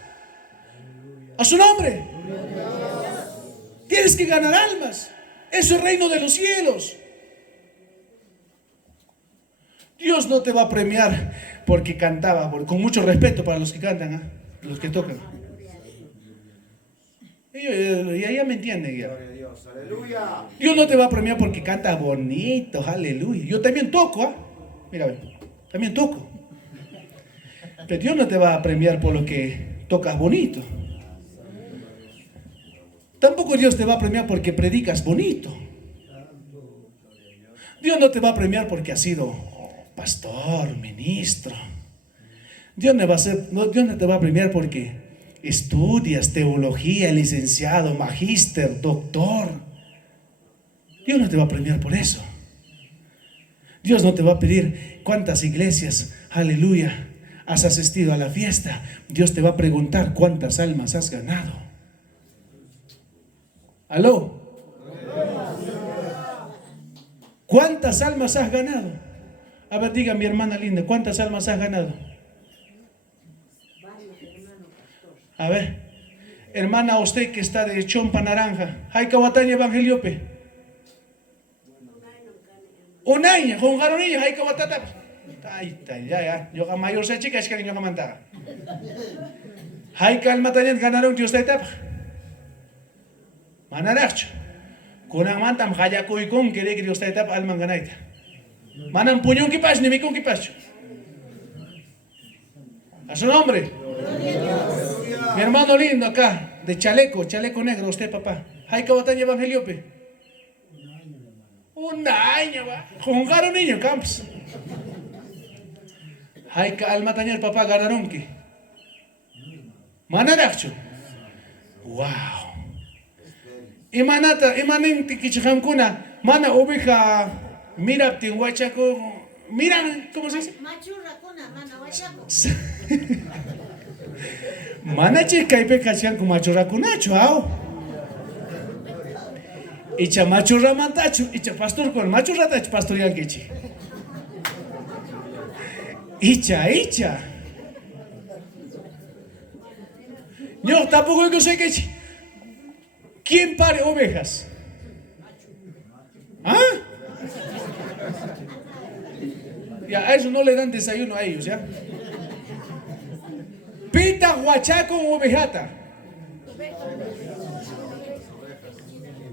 A su nombre. Tienes que ganar almas. Eso es el reino de los cielos. Dios no te va a premiar porque cantaba, con mucho respeto para los que cantan, los que tocan. Ya me entienden ya. Dios no te va a premiar porque cantas bonito, aleluya. Yo también toco, mira, también toco. Pero Dios no te va a premiar por lo que tocas bonito. Tampoco Dios te va a premiar porque predicas bonito. Dios no te va a premiar porque has sido pastor, ministro. Dios no te va a premiar porque estudias teología, licenciado, magíster, doctor. Dios no te va a premiar por eso. Dios no te va a pedir cuántas iglesias, aleluya, has asistido a la fiesta. Dios te va a preguntar cuántas almas has ganado. ¿Aló? ¿Cuántas almas has ganado? A ver, diga mi hermana linda, ¿cuántas almas has ganado? A ver, hermana, usted que está de Chompa Naranja, ¿hay Kawataña Evangeliope? Un año, con garonilla, ¿hay Kawatata? Ay, ya, yo a mayor se chica es que yo manta. ¿Hay Kalmataña ganaron que usted tapa? Manaracho. Con la mantam hayakuy con que de que usted tapa alman ganaita. Manam puñón que pas, ni mi con que pas. A su nombre. Mi hermano lindo acá, de chaleco negro, usted papá. ¿Hay Kawataña Evangeliope? Un año, va. Jugar un niño, Camps. ¿Hay Almataña el papá ganaron que? Manaracho. Wow. Imanata, imanente kichhamkuna, mana oveja, mira tinhuachaco, mira, ¿cómo se dice? Machurra kuna, mana huachaco. Manache caipe cachian con machorra cunacho, ao. Icha machorra mantacho, icha pastor con machorra tacho pastorial quechi. Icha. Yo tampoco que sé quechi. ¿Quién pare ovejas? ¿Ah? Ya, a eso no le dan desayuno a ellos, ¿ya? Pita huachaco o ovejata.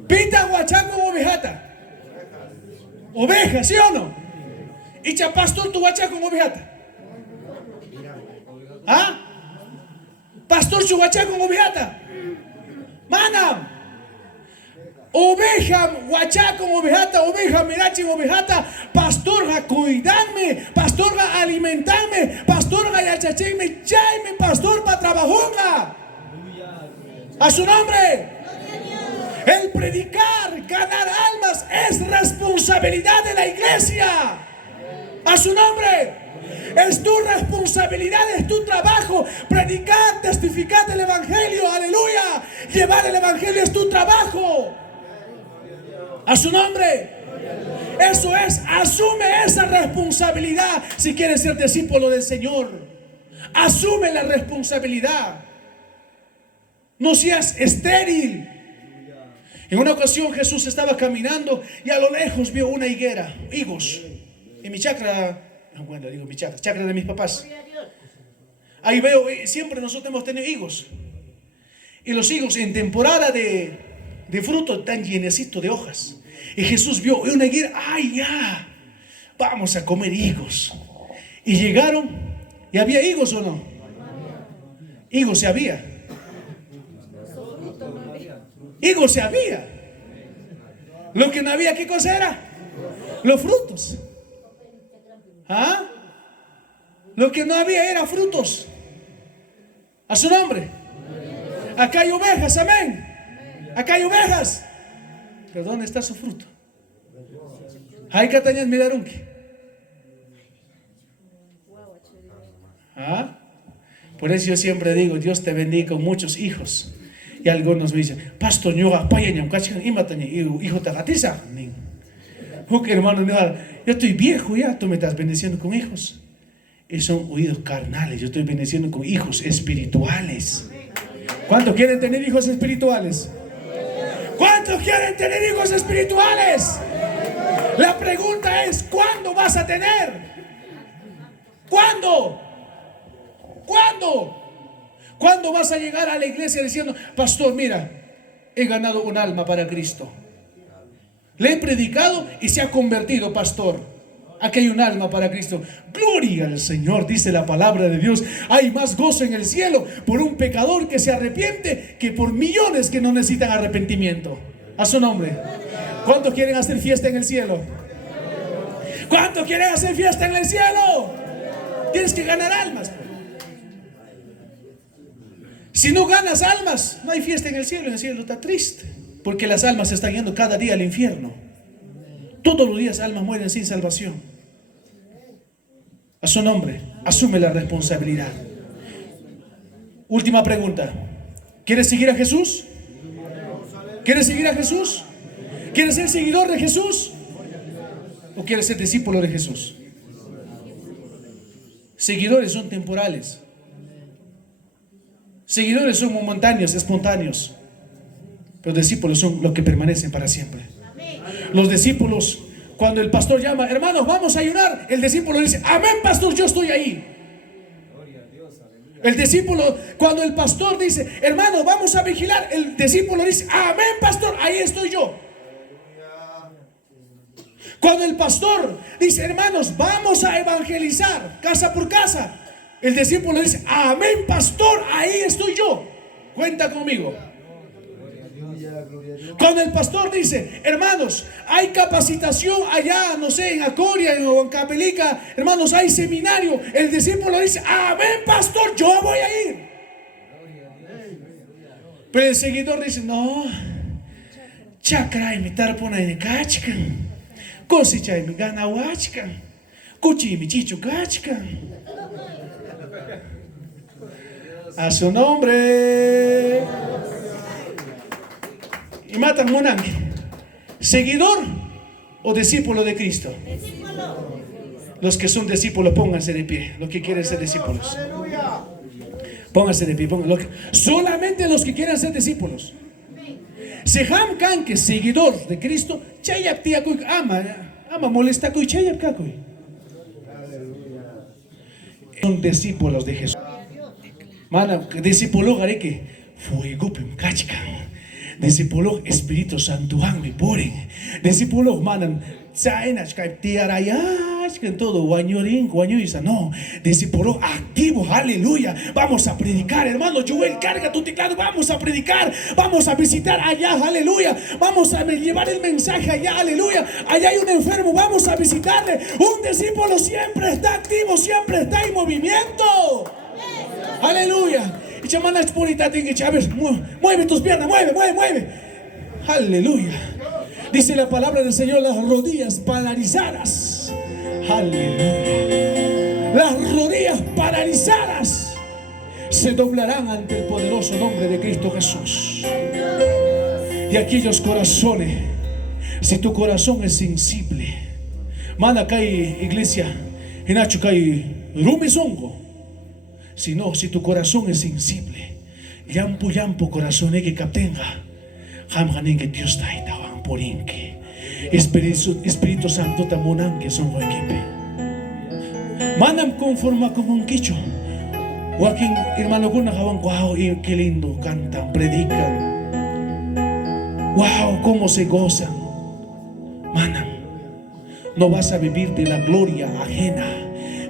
Pita huachaco o ovejata. Oveja, ¿sí o no? Icha pastor tu huachaco o ovejata. ¿Ah? Pastor su huachaco o ovejata. Manam. Oveja, huachaco, ovejata, oveja, mirachi, ovejata, pastorja, cuidarme, pastorja, alimentarme, pastorja, yachachenme, chayme, pastor, para trabajonga. A su nombre. El predicar, ganar almas es responsabilidad de la iglesia. A su nombre. Es tu responsabilidad, es tu trabajo. Predicar, testificar del evangelio, aleluya. Llevar el evangelio es tu trabajo. A su nombre. Eso es, asume esa responsabilidad si quieres ser discípulo del Señor. Asume la responsabilidad. No seas estéril. En una ocasión Jesús estaba caminando y a lo lejos vio una higuera, higos. En mi chacra, bueno, digo mi chacra de mis papás. Ahí veo, siempre nosotros hemos tenido higos. Y los higos en temporada de fruto están llenecitos de hojas. Y Jesús vio una higuera, ¡ay ya! Vamos a comer higos. Y llegaron, ¿y había higos o no? Higos se había. Higos se había. Lo que no había, ¿qué cosa era? Los frutos. ¿Ah? Lo que no había era frutos. A su nombre. Acá hay ovejas, amén. Acá hay ovejas. Pero ¿dónde está su fruto? Hay catañas midarunki. ¿Ah? Por eso yo siempre digo, Dios te bendiga con muchos hijos. Y algunos me dicen, pastor, yo hijo tagatiza. Hermano, yo estoy viejo ya, tú me estás bendiciendo con hijos. Y son oídos carnales, yo estoy bendiciendo con hijos espirituales. ¿Cuántos quieren tener hijos espirituales? ¿Cuántos quieren tener hijos espirituales? La pregunta es, ¿cuándo vas a tener? ¿Cuándo? ¿Cuándo? ¿Cuándo vas a llegar a la iglesia diciendo, pastor, mira, he ganado un alma para Cristo? Le he predicado y se ha convertido, pastor. Aquí hay un alma para Cristo. Gloria al Señor, dice la palabra de Dios. Hay más gozo en el cielo por un pecador que se arrepiente que por millones que no necesitan arrepentimiento. A su nombre. ¿Cuántos quieren hacer fiesta en el cielo? ¿Cuántos quieren hacer fiesta en el cielo? Tienes que ganar almas. Si no ganas almas, no hay fiesta en el cielo está triste. Porque las almas se están yendo cada día al infierno. Todos los días almas mueren sin salvación. A su nombre, asume la responsabilidad. Última pregunta. ¿Quieres seguir a Jesús? ¿Quieres seguir a Jesús? ¿Quieres ser seguidor de Jesús? ¿O quieres ser discípulo de Jesús? Seguidores son temporales. Seguidores son momentáneos, espontáneos. Pero discípulos son los que permanecen para siempre. Los discípulos, cuando el pastor llama, hermanos, vamos a ayunar, el discípulo dice, amén, pastor, yo estoy ahí. El discípulo, cuando el pastor dice, hermanos, vamos a vigilar, el discípulo dice, amén, pastor, ahí estoy yo. Cuando el pastor dice, hermanos, vamos a evangelizar casa por casa, el discípulo dice, amén, pastor, ahí estoy yo. Cuenta conmigo. Cuando el pastor dice, hermanos, hay capacitación allá, no sé, en Acoria o en Capelica, hermanos, hay seminario, el discípulo dice, amén, pastor, yo voy a ir. Pero el seguidor dice, no, chakra y mi tarpona en kachka, cosicha y mi gana huachka, cuchi y mi chicho kachka. A su nombre. Y matan Munang. ¿Seguidor o discípulo de Cristo? Los que son discípulos, pónganse de pie. Los que quieren ser discípulos. Pónganse de pie. Solamente los que quieran ser discípulos. Seham kanke seguidor de Cristo, chayap tiakuy ama molesta kuy chayap kakuy. Son discípulos de Jesús. Mana discípulo gareke fuigupim kachka. Discípulo Espíritu Santo angli poren. Discípulo manan chainas kay tiarayas que todo guañorín guañoisa. No, discípulo activo, aleluya. Vamos a predicar, hermano Joel, carga tu teclado, vamos a predicar, vamos a visitar allá, aleluya. Vamos a llevar el mensaje allá, aleluya. Allá hay un enfermo, vamos a visitarle. Un discípulo siempre está activo, siempre está en movimiento. Aleluya. Y chamana exponita tiene que ver, mueve tus piernas, mueve. Aleluya. Dice la palabra del Señor, las rodillas paralizadas. Aleluya. Las rodillas paralizadas se doblarán ante el poderoso nombre de Cristo Jesús. Y aquellos corazones, si tu corazón es sensible, manda acá iglesia, en Nacho hay rumizongo. Si tu corazón es sensible, llampo corazón que captenga, jamjanin que Dios está ahí. Espíritu Santo tamonan que son equipe. Mandan conforma como un quicho. Joaquín, hermano, con wow, qué lindo cantan, predican. Wow, cómo se gozan. Manan, no vas a vivir de la gloria ajena.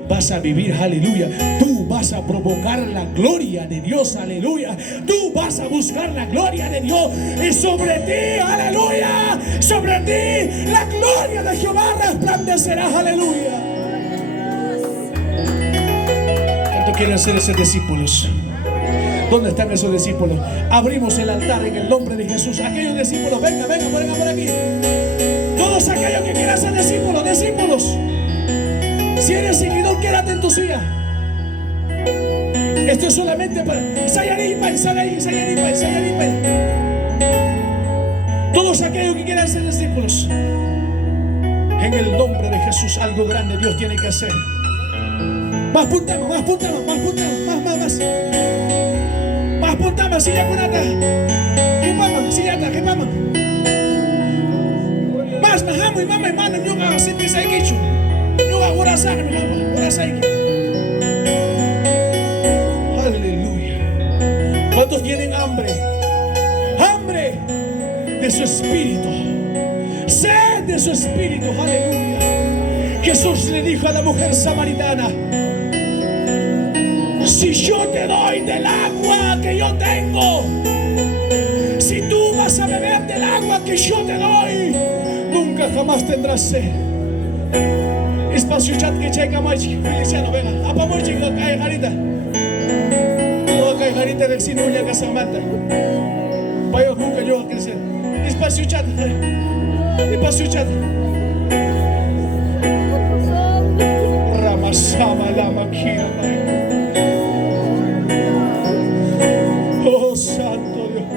Vas a vivir, aleluya. Tú vas a provocar la gloria de Dios, aleluya. Tú vas a buscar la gloria de Dios. Y sobre ti, aleluya, sobre ti la gloria de Jehová resplandecerá, aleluya. ¿Cuántos quieren ser esos discípulos? ¿Dónde están esos discípulos? Abrimos el altar en el nombre de Jesús. Aquellos discípulos, venga por aquí. Todos aquellos que quieran ser discípulos. Si eres seguidor, quédate en tu silla. Esto es solamente para Sayaripa. Todos aquellos que quieran ser discípulos, en el nombre de Jesús, algo grande Dios tiene que hacer. Más puntamos, más puntamos, silla curata. Quemamos. Más, majamo y mama y mano, yo hago así, pisa y quicho. Aleluya. ¿Cuántos tienen hambre? Hambre de su espíritu, sed de su espíritu. Aleluya. Jesús le dijo a la mujer samaritana: si yo te doy del agua que yo tengo, si tú vas a beber del agua que yo te doy, nunca jamás tendrás sed. Espacio chat que checa más Feliciano, venga, apa muy chico, cae jarita. No cae jarita del cine ya que se mata. Vaya nunca yo a crecer. Espacio chat. Ramasama la maquina. Oh santo Dios.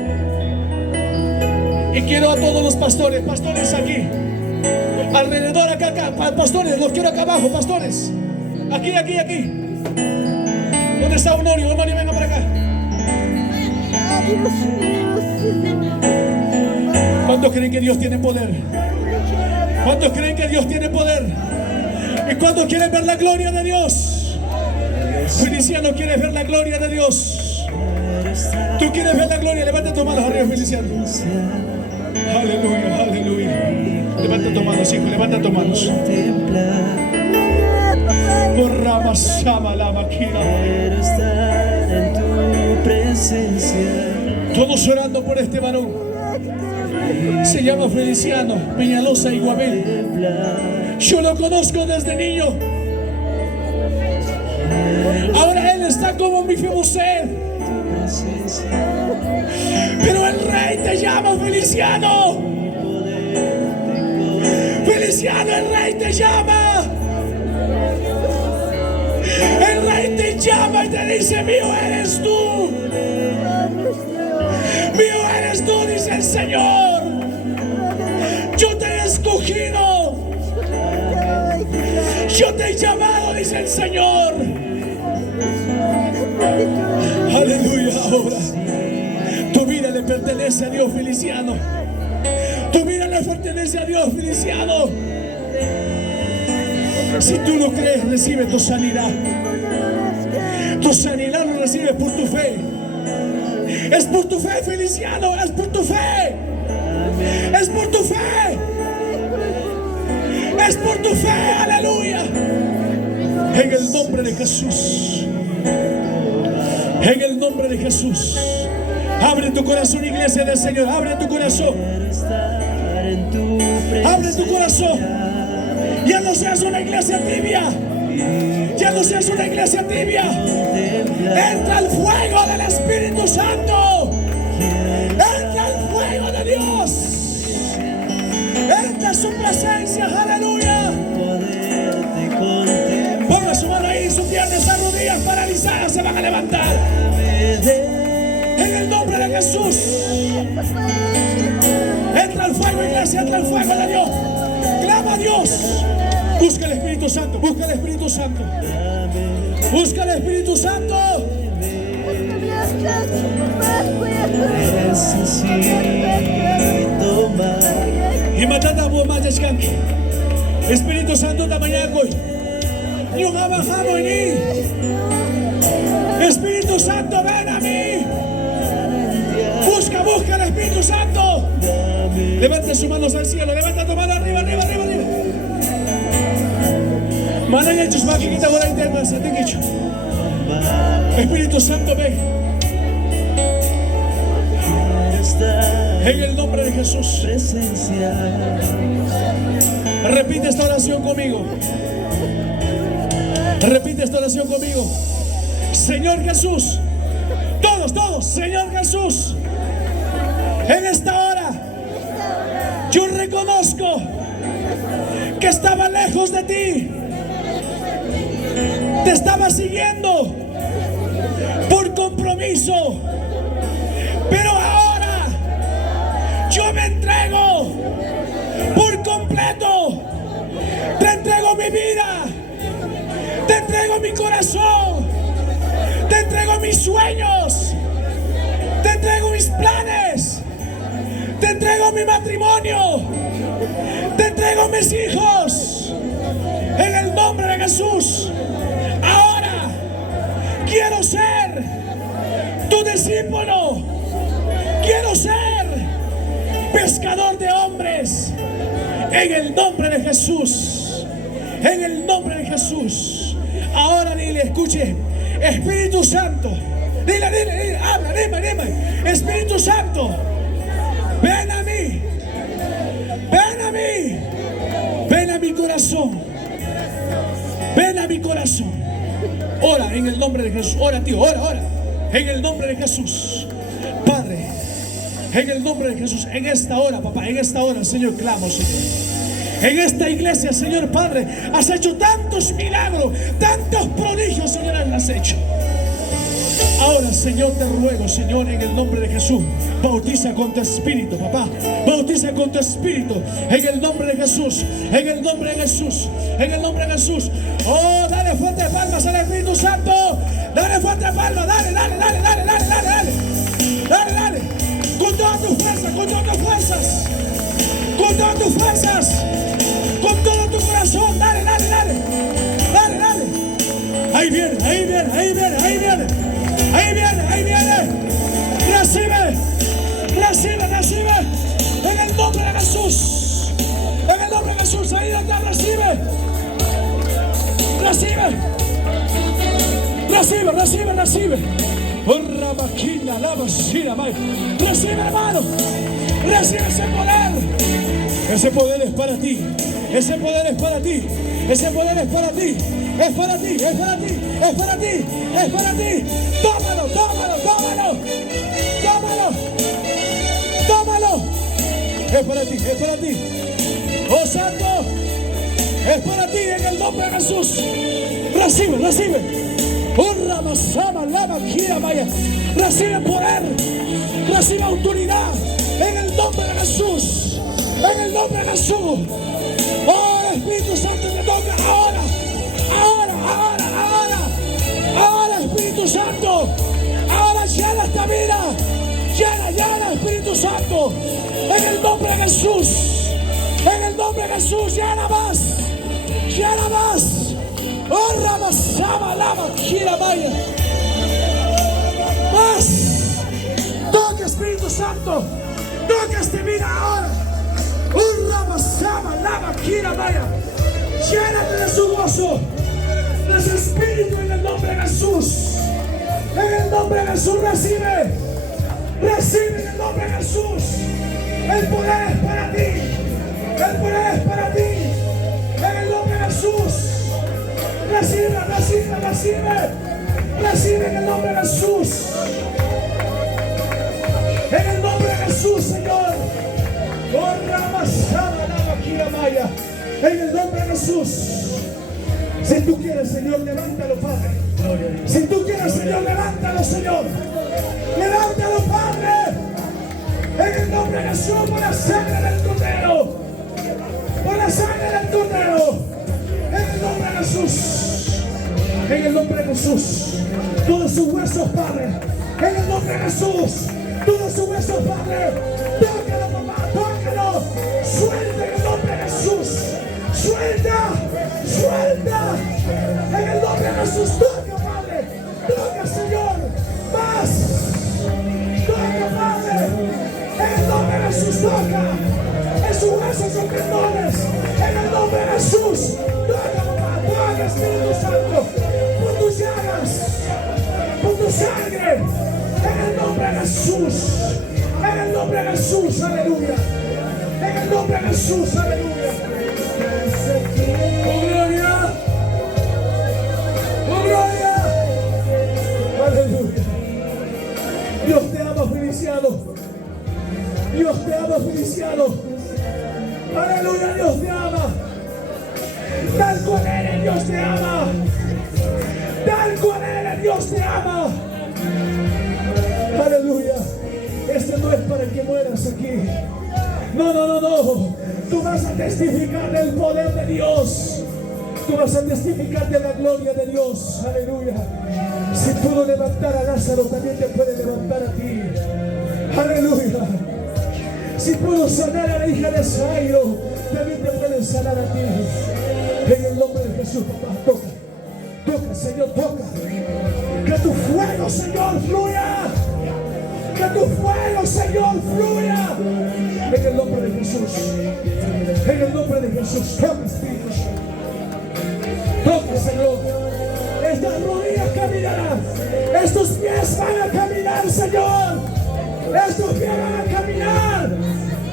Y quiero a todos los pastores aquí. Alrededor acá, pastores, los quiero acá abajo, pastores. Aquí. ¿Dónde está Honorio? Honorio, venga para acá. ¿Cuántos creen que Dios tiene poder? ¿Cuántos creen que Dios tiene poder? ¿Y cuántos quieren ver la gloria de Dios? Feliciano, ¿quieres ver la gloria de Dios? ¿Tú quieres ver la gloria? Levanta tus manos arriba, Feliciano. Aleluya. Levanta tus manos, hijo, levanta tus manos. Por Ramasama la máquina. Todos orando por este varón. Se llama Feliciano Peñalosa y Guabel. Yo lo conozco desde niño. Ahora él está como mi Mefiboset. Pero el rey te llama, Feliciano. Feliciano, el rey te llama. El rey te llama y te dice: mío eres tú. Señor. Yo te he escogido. Yo te he llamado, dice el Señor. Aleluya. Ahora tu vida le pertenece a Dios, Feliciano. Tu vida le pertenece a Dios, Feliciano. Si tú lo crees, recibe tu sanidad. Tu sanidad lo recibes por tu fe. Es por tu fe, Feliciano. Es por tu fe. Es por tu fe. Es por tu fe. Aleluya. En el nombre de Jesús. En el nombre de Jesús. Abre tu corazón, iglesia del Señor. Abre tu corazón. Abre tu corazón. Ya no seas una iglesia tibia. Ya no seas una iglesia tibia. Entra el fuego del Espíritu Santo. Entra el fuego de Dios. Entra su presencia. Aleluya. Ponga su mano ahí, su pierna, esas rodillas paralizadas se van a levantar. En el nombre de Jesús. Entra el fuego, iglesia, entra el fuego de Dios. Clama a Dios. Busca el Espíritu Santo, busca el Espíritu Santo. Busca el Espíritu Santo. Y matata por más descanso. Espíritu Santo también hoy. Yo bajamos en mí. Espíritu Santo, ven a mí. Busca, busca el Espíritu Santo. Levanta sus manos al cielo. Levanta tu mano arriba, arriba, arriba, arriba. Mano en tus máquinas ahora internas. Espíritu Santo, ven. En el nombre de Jesús. Repite esta oración conmigo. Repite esta oración conmigo. Señor Jesús. Todos, todos. Señor Jesús. En esta hora yo reconozco que estaba lejos de ti. Te estaba siguiendo por compromiso. Pero ahora yo me entrego por completo. Te entrego mi vida. Te entrego mi corazón. Te entrego mis sueños. Te entrego mis planes. Te entrego mi matrimonio. Te entrego mis hijos. En el nombre de Jesús. Ahora quiero ser tu discípulo. Quiero ser pescador de hombres. En el nombre de Jesús. En el nombre de Jesús. Ahora dile, escuche. Espíritu Santo. Dile, dile, habla, dime. Espíritu Santo. Ven a mí. Ven a mí. Ven a mi corazón. Ven a mi corazón. Ora en el nombre de Jesús. Ora, tío, ora. En el nombre de Jesús. Padre, en el nombre de Jesús. En esta hora, papá, en esta hora, Señor, clamo, Señor. En esta iglesia, Señor Padre, has hecho tantos milagros, tantos prodigios, Señor, has hecho. Ahora, Señor, te ruego, Señor, en el nombre de Jesús, bautiza con tu espíritu, papá. Bautiza con tu espíritu. En el nombre de Jesús. En el nombre de Jesús. En el nombre de Jesús. Oh, dale fuerte palmas al Espíritu Santo. Dale fuerte palmas. Dale. Dale. Con todas tus fuerzas. Con todas tus fuerzas. Con todas tus fuerzas. Con todo tu corazón. Dale. Ahí viene. Recibe. En el nombre de Jesús. En el nombre de Jesús. Ahí acá, recibe. Maquina, la vacina, recibe, hermano. Recibe ese poder. Ese poder es para ti. Ese poder es para ti. Ese poder es para ti. Es para ti. Es para ti. Es para ti. Es para ti. Tómalo. Tómalo. Tómalo. Tómalo. Tómalo. Es para ti. Es para ti. Oh Santo. Es para ti en el nombre de Jesús. Recibe. Recibe. Recibe poder, recibe autoridad En el nombre de Jesús. En el nombre de Jesús. Oh, el Espíritu Santo te toca ahora. Ahora, Espíritu Santo. Ahora llena esta vida. Llena, Espíritu Santo. En el nombre de Jesús. En el nombre de Jesús. Llena más. Oh, Ramasama, Lama, Gira, Maya. Más. Toca, Espíritu Santo. Toca esta vida ahora. Oh, Ramasama, Lama, Gira, Maya. Llénate de su gozo, de su espíritu en el nombre de Jesús. En el nombre de Jesús recibe en el nombre de Jesús. El poder es para ti. El poder es para ti. En el nombre de Jesús. Recibe en el nombre de Jesús. En el nombre de Jesús, Señor. Oh, Ramasama, Lama, Gira, Maya. En el nombre de Jesús. Si tú quieres, Señor, levántalo, Padre. Si tú quieres, Señor, levántalo, Señor. Levántalo, Padre. En el nombre de Jesús, por la sangre del Cordero. Por la sangre del Cordero. En el nombre de Jesús. En el nombre de Jesús. Todos sus huesos, Padre. En el nombre de Jesús. Todos sus huesos, Padre. Tócalo, mamá, tócalo. Suelta en el nombre de Jesús. Suelta. En el nombre de Jesús. Toca, Padre. Toca, Señor. Más. Toca, Padre. En el nombre de Jesús. Toca. En sus huesos son tendones. En el nombre de Jesús. Toca, mamá. Toca, Espíritu Santo. Por tus llagas. Por tu sangre. En el nombre de Jesús. En el nombre de Jesús. Aleluya. En el nombre de Jesús. Aleluya. Oh, gloria. Oh, gloria. Aleluya. Dios te ama, Feliciano. Dios te ama, Feliciano. Aleluya, Dios te ama. Tal cual eres, Dios te ama. Tal cual eres, Dios te ama. Aleluya. Este no es para que mueras aquí. No. Tú vas a testificar del poder de Dios. Tú vas a testificar de la gloria de Dios. Aleluya. Si pudo levantar a Lázaro, también te puede levantar a ti. Aleluya. Si pudo sanar a la hija de Zairo, también te puede sanar a ti. En el nombre de Jesús, papá, toca. Toca, Señor, toca. Que tu fuego, Señor, fluya. Que tu fuego, Señor, fluya. En el nombre de Jesús. En el nombre de Jesús. Toca, Espíritu Santo. Toca, Señor. Estas rodillas caminarán. Estos pies van a caminar, Señor. Estos pies van a caminar.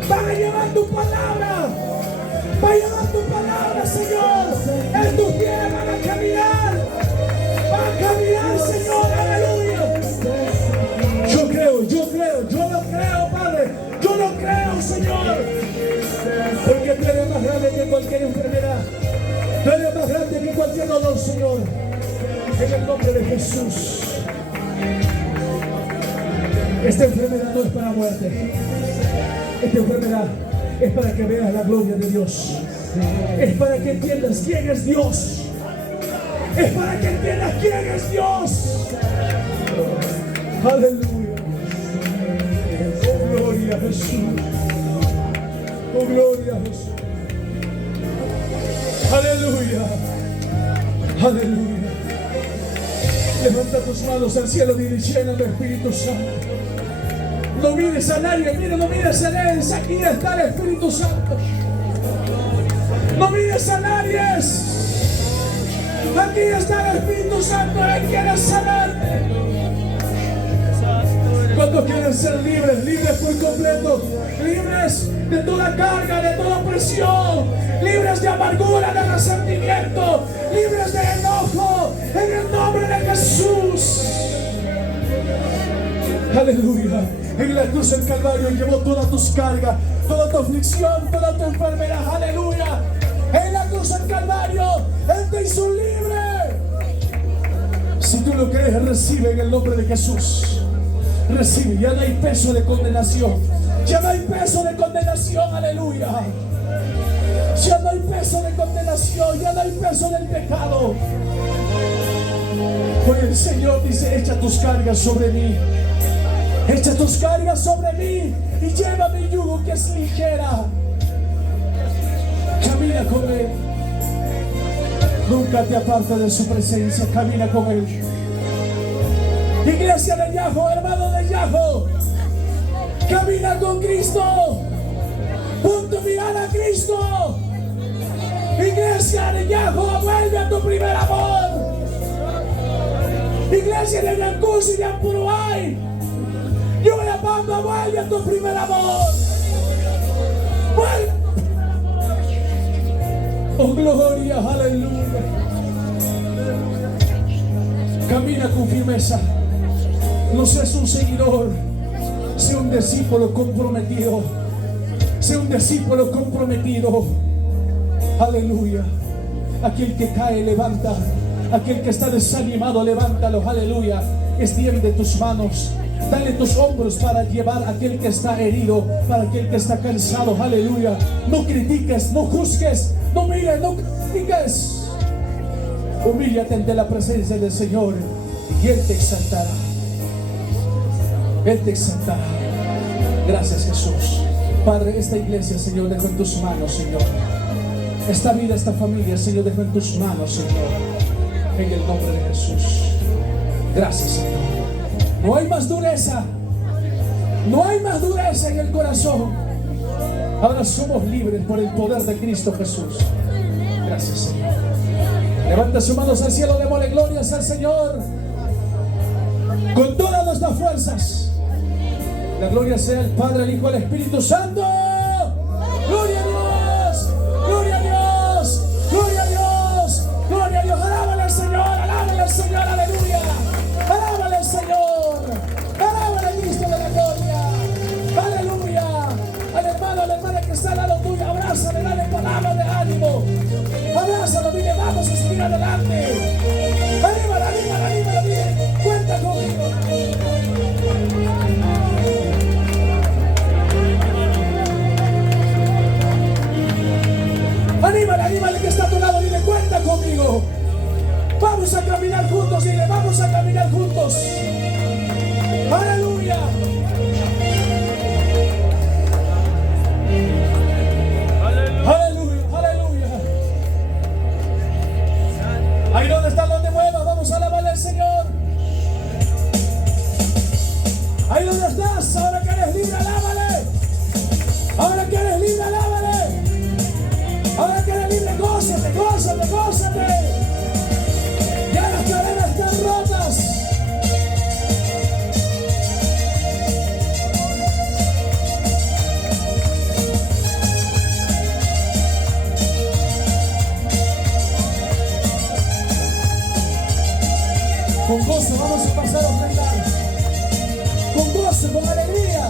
Van a llevar tu palabra. Van a llevar tu palabra, Señor. Estos pies van a caminar. Van a caminar, Señor. Aleluya. Yo lo creo, Padre. Yo lo creo, Señor. Porque tú eres más grande que cualquier enfermedad. Tú eres más grande que cualquier dolor, Señor. En el nombre de Jesús. Esta enfermedad no es para muerte. Esta enfermedad es para que veas la gloria de Dios. Es para que entiendas quién es Dios. Es para que entiendas quién es Dios. Aleluya. Oh, gloria a Jesús. Oh, gloria a Jesús. Aleluya. Aleluya. Levanta tus manos al cielo dirigiendo al Espíritu Santo. No mires a nadie, mira, no mires a nadie. Aquí está el Espíritu Santo. No mires a nadie. Aquí está el Espíritu Santo. Él quiere sanarte. ¿Cuántos quieren ser libres? Libres por completo. Libres de toda carga, de toda presión. Libres de amargura, de resentimiento. Libres de enojo. En el nombre de Jesús. Aleluya. En la cruz del Calvario llevó todas tus cargas, toda tu aflicción, toda tu enfermedad. Aleluya. En la cruz del Calvario Él te hizo libre. Si tú lo crees, recibe en el nombre de Jesús. Recibe, ya no hay peso de condenación. Ya no hay peso de condenación, aleluya. Ya no hay peso de condenación, ya no hay peso del pecado. Pues el Señor dice: echa tus cargas sobre mí. Echa tus cargas sobre mí y lleva mi yugo que es ligera. Camina con Él. Nunca te apartes de su presencia. Camina con Él. Iglesia de Yahweh, hermano de Yahweh, camina con Cristo. Pon tu mirada a Cristo. Iglesia de Yahweh, vuelve a tu primer amor. Iglesia de Yankusi y de Ampuruay, yo voy a Pampa, vuelve a tu primer amor. Vuelve. Oh, gloria, aleluya. Camina con firmeza. No seas un seguidor, sé un discípulo comprometido. Sé un discípulo comprometido. Aleluya. Aquel que cae, levanta. Aquel que está desanimado, levántalo. Aleluya. Extiende tus manos. Dale tus hombros para llevar a aquel que está herido, para aquel que está cansado. Aleluya. No critiques, no juzgues, no mires, no critiques. Humíllate ante la presencia del Señor y Él te exaltará. Él te exaltará. Gracias, Jesús. Padre, esta iglesia, Señor, dejo en tus manos, Señor. Esta vida, esta familia, Señor, dejo en tus manos, Señor. En el nombre de Jesús. Gracias, Señor. No hay más dureza. No hay más dureza en el corazón. Ahora somos libres por el poder de Cristo Jesús. Gracias, Señor. Levanta sus manos al cielo, démosle glorias al Señor con todas nuestras fuerzas. La gloria sea al Padre, al Hijo, al Espíritu Santo. Gloria a Dios, gloria a Dios, gloria a Dios, gloria a Dios. Alábale al Señor, alábale al Señor, aleluya. Alábale al Señor, alábale a Cristo de la gloria, aleluya. Al hermano, a la hermana que está al lado tuyo, abrázale, dale palabras de ánimo. Abrázalo, dile, vamos a seguir adelante. Anímalo, anímalo, anímalo, dile, cuenta conmigo. Anímale, anímale que está a tu lado, dile, cuenta conmigo. Vamos a caminar juntos, dile, vamos a caminar juntos. Aleluya. Aleluya, aleluya. Ahí donde está, donde mueva, vamos a alabarle al Señor. Ahí donde estás, ahora que eres libre, alábale. Ahora que eres libre, alábale. Ahora que eres libre, gózate, gózate, gózate. Ya las cadenas están rotas. Con gozo vamos a pasar a ofrendar. Con gozo, con alegría.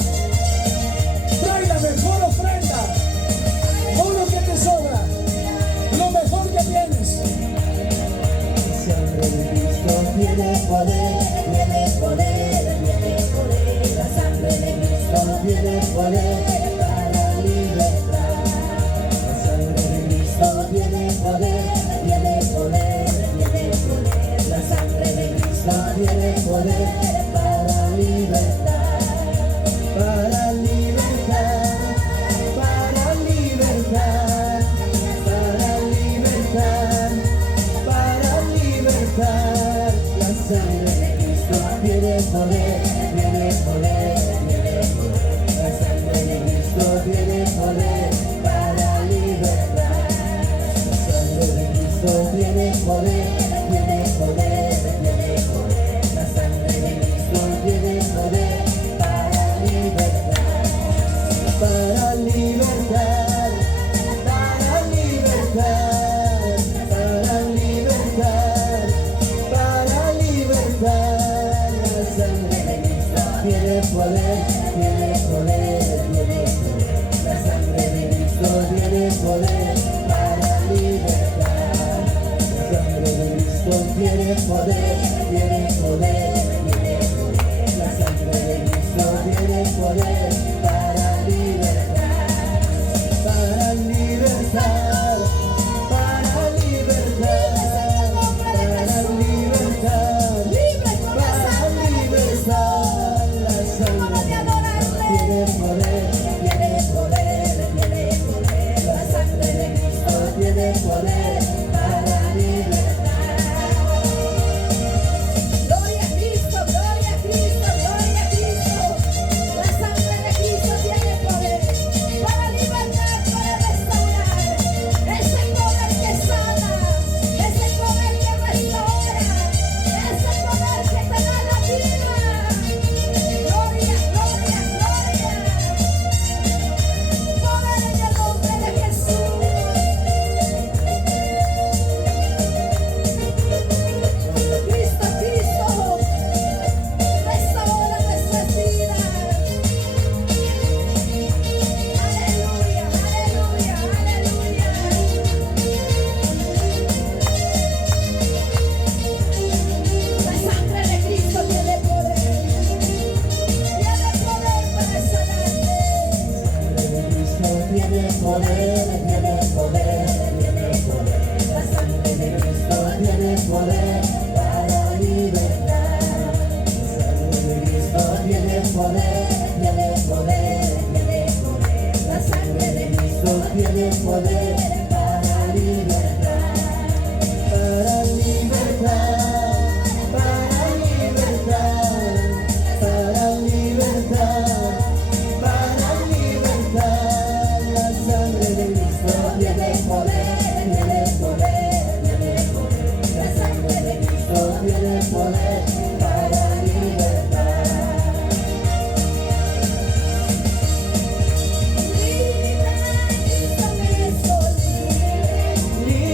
Trae la mejor ofrenda. Todo lo que te sobra. Lo mejor que tienes. La sangre de Cristo tiene poder, tiene poder, tiene poder. La sangre de Cristo tiene poder para libertar. La sangre de Cristo tiene poder, tiene poder, tiene poder. La sangre de Cristo tiene poder para libertar, para libertar, para libertar, para libertar, para libertar. La sangre de Cristo tiene poder, tiene poder, tiene poder. La sangre de Cristo tiene poder para libertar. La sangre de Cristo tiene poder, tiene poder, tiene poder. La sangre de Cristo tiene poder para libertar, para libertar, para libertar, para libertar, para libertar. La sangre de Cristo tiene poder, tiene poder, tiene poder. La sangre de Cristo tiene poder para libertar. La sangre de Cristo tiene poder, tiene poder, tiene poder. La sangre de Cristo tiene poder para sangre de Cristo tiene poder, tiene poder, tiene poder. La sangre de Cristo tiene poder para libertar. Gloria a Cristo, gloria a Cristo, gloria a Cristo. La sangre de Cristo tiene poder para libertar, para restaurar. Es el poder que sana, es el poder que restaura, es el poder que te da la vida. Gloria, gloria, gloria. Poder en el nombre de Jesús. Cristo, Cristo, restaura nuestras vidas. Aleluya, aleluya, aleluya. La sangre de Cristo tiene poder para sanarte. Tiene poder, tiene poder, tiene poder. La sangre de Cristo tiene poder para libertar. La sangre de Cristo tiene poder, tiene poder, tiene poder. La sangre de Cristo tiene poder para libertar. Para libertar, para libertar, para libertar, para libertar. La sangre de Cristo tiene poder, tiene poder, tiene poder. La sangre de Cristo tiene poder para libertar. Libre, Cristo me hizo libre,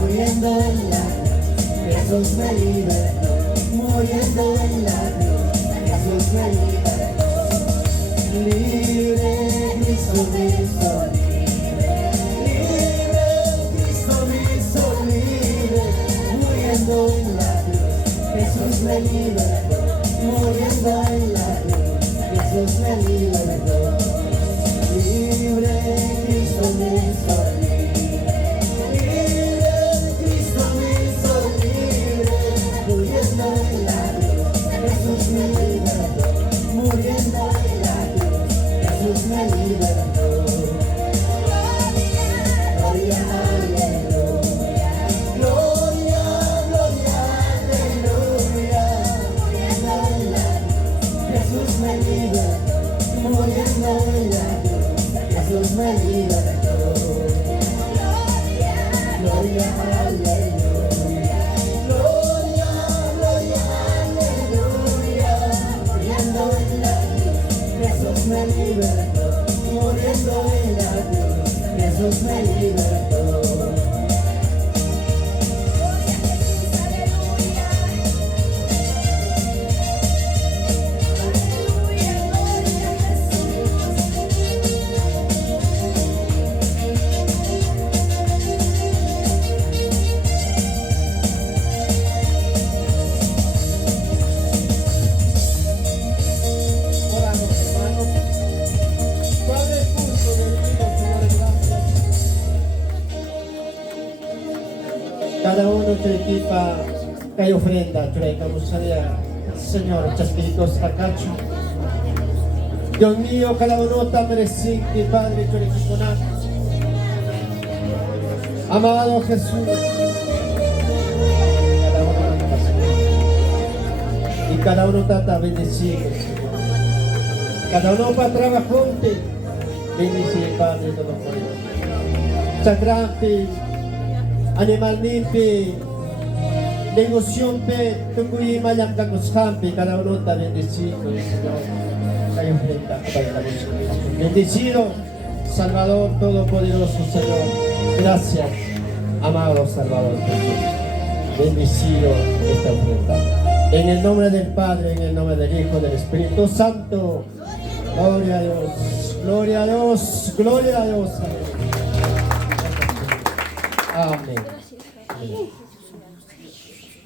muriendo en la cruz, Jesús me libertó, muriendo en la cruz, Jesús me libertó. Libre, Cristo me hizo libre, Cristo me hizo libre, muriendo en la cruz, Jesús me libertó, muriendo en la cruz, Jesús me libertó. Libre, Cristo me hizo libre, Cristo me hizo libre, muriendo en la cruz, Jesús me libertó, muriendo en la cruz, Jesús me libertó. Gloria, aleluya, gloria, gloria, aleluya, muriendo en la cruz, Jesús me libertó, muriendo en la cruz, Jesús me libertó. Gloria, aleluya, gloria, gloria, aleluya, muriendo en la cruz, Jesús me libertó, muriendo en la cruz, Jesús me libertó. Oramos, hermanos. Padre justo, bendito, Señor, gracias. Cada uno te equipa kay ofrenda, traigamos allá, Señor, chaspiritos cacacho. Dios mío, cada uno te merece, Padre, tu equipo. Amado Jesús, cada uno y cada uno está bendecido. Cada uno para trabajar, bendice, Padre, todo por Dios. Sagrante, animal nimpi, negocio pe, tungguy malam kagushampi, cada uno está bendecido, Señor. Kayo frente para la bendecido, Salvador Todopoderoso, Señor. Gracias, amado Salvador Jesús. Bendecido esta ofrenda. En el nombre del Padre, en el nombre del Hijo, del Espíritu Santo. Gloria a Dios, gloria a Dios, gloria a Dios. Amén. Amén.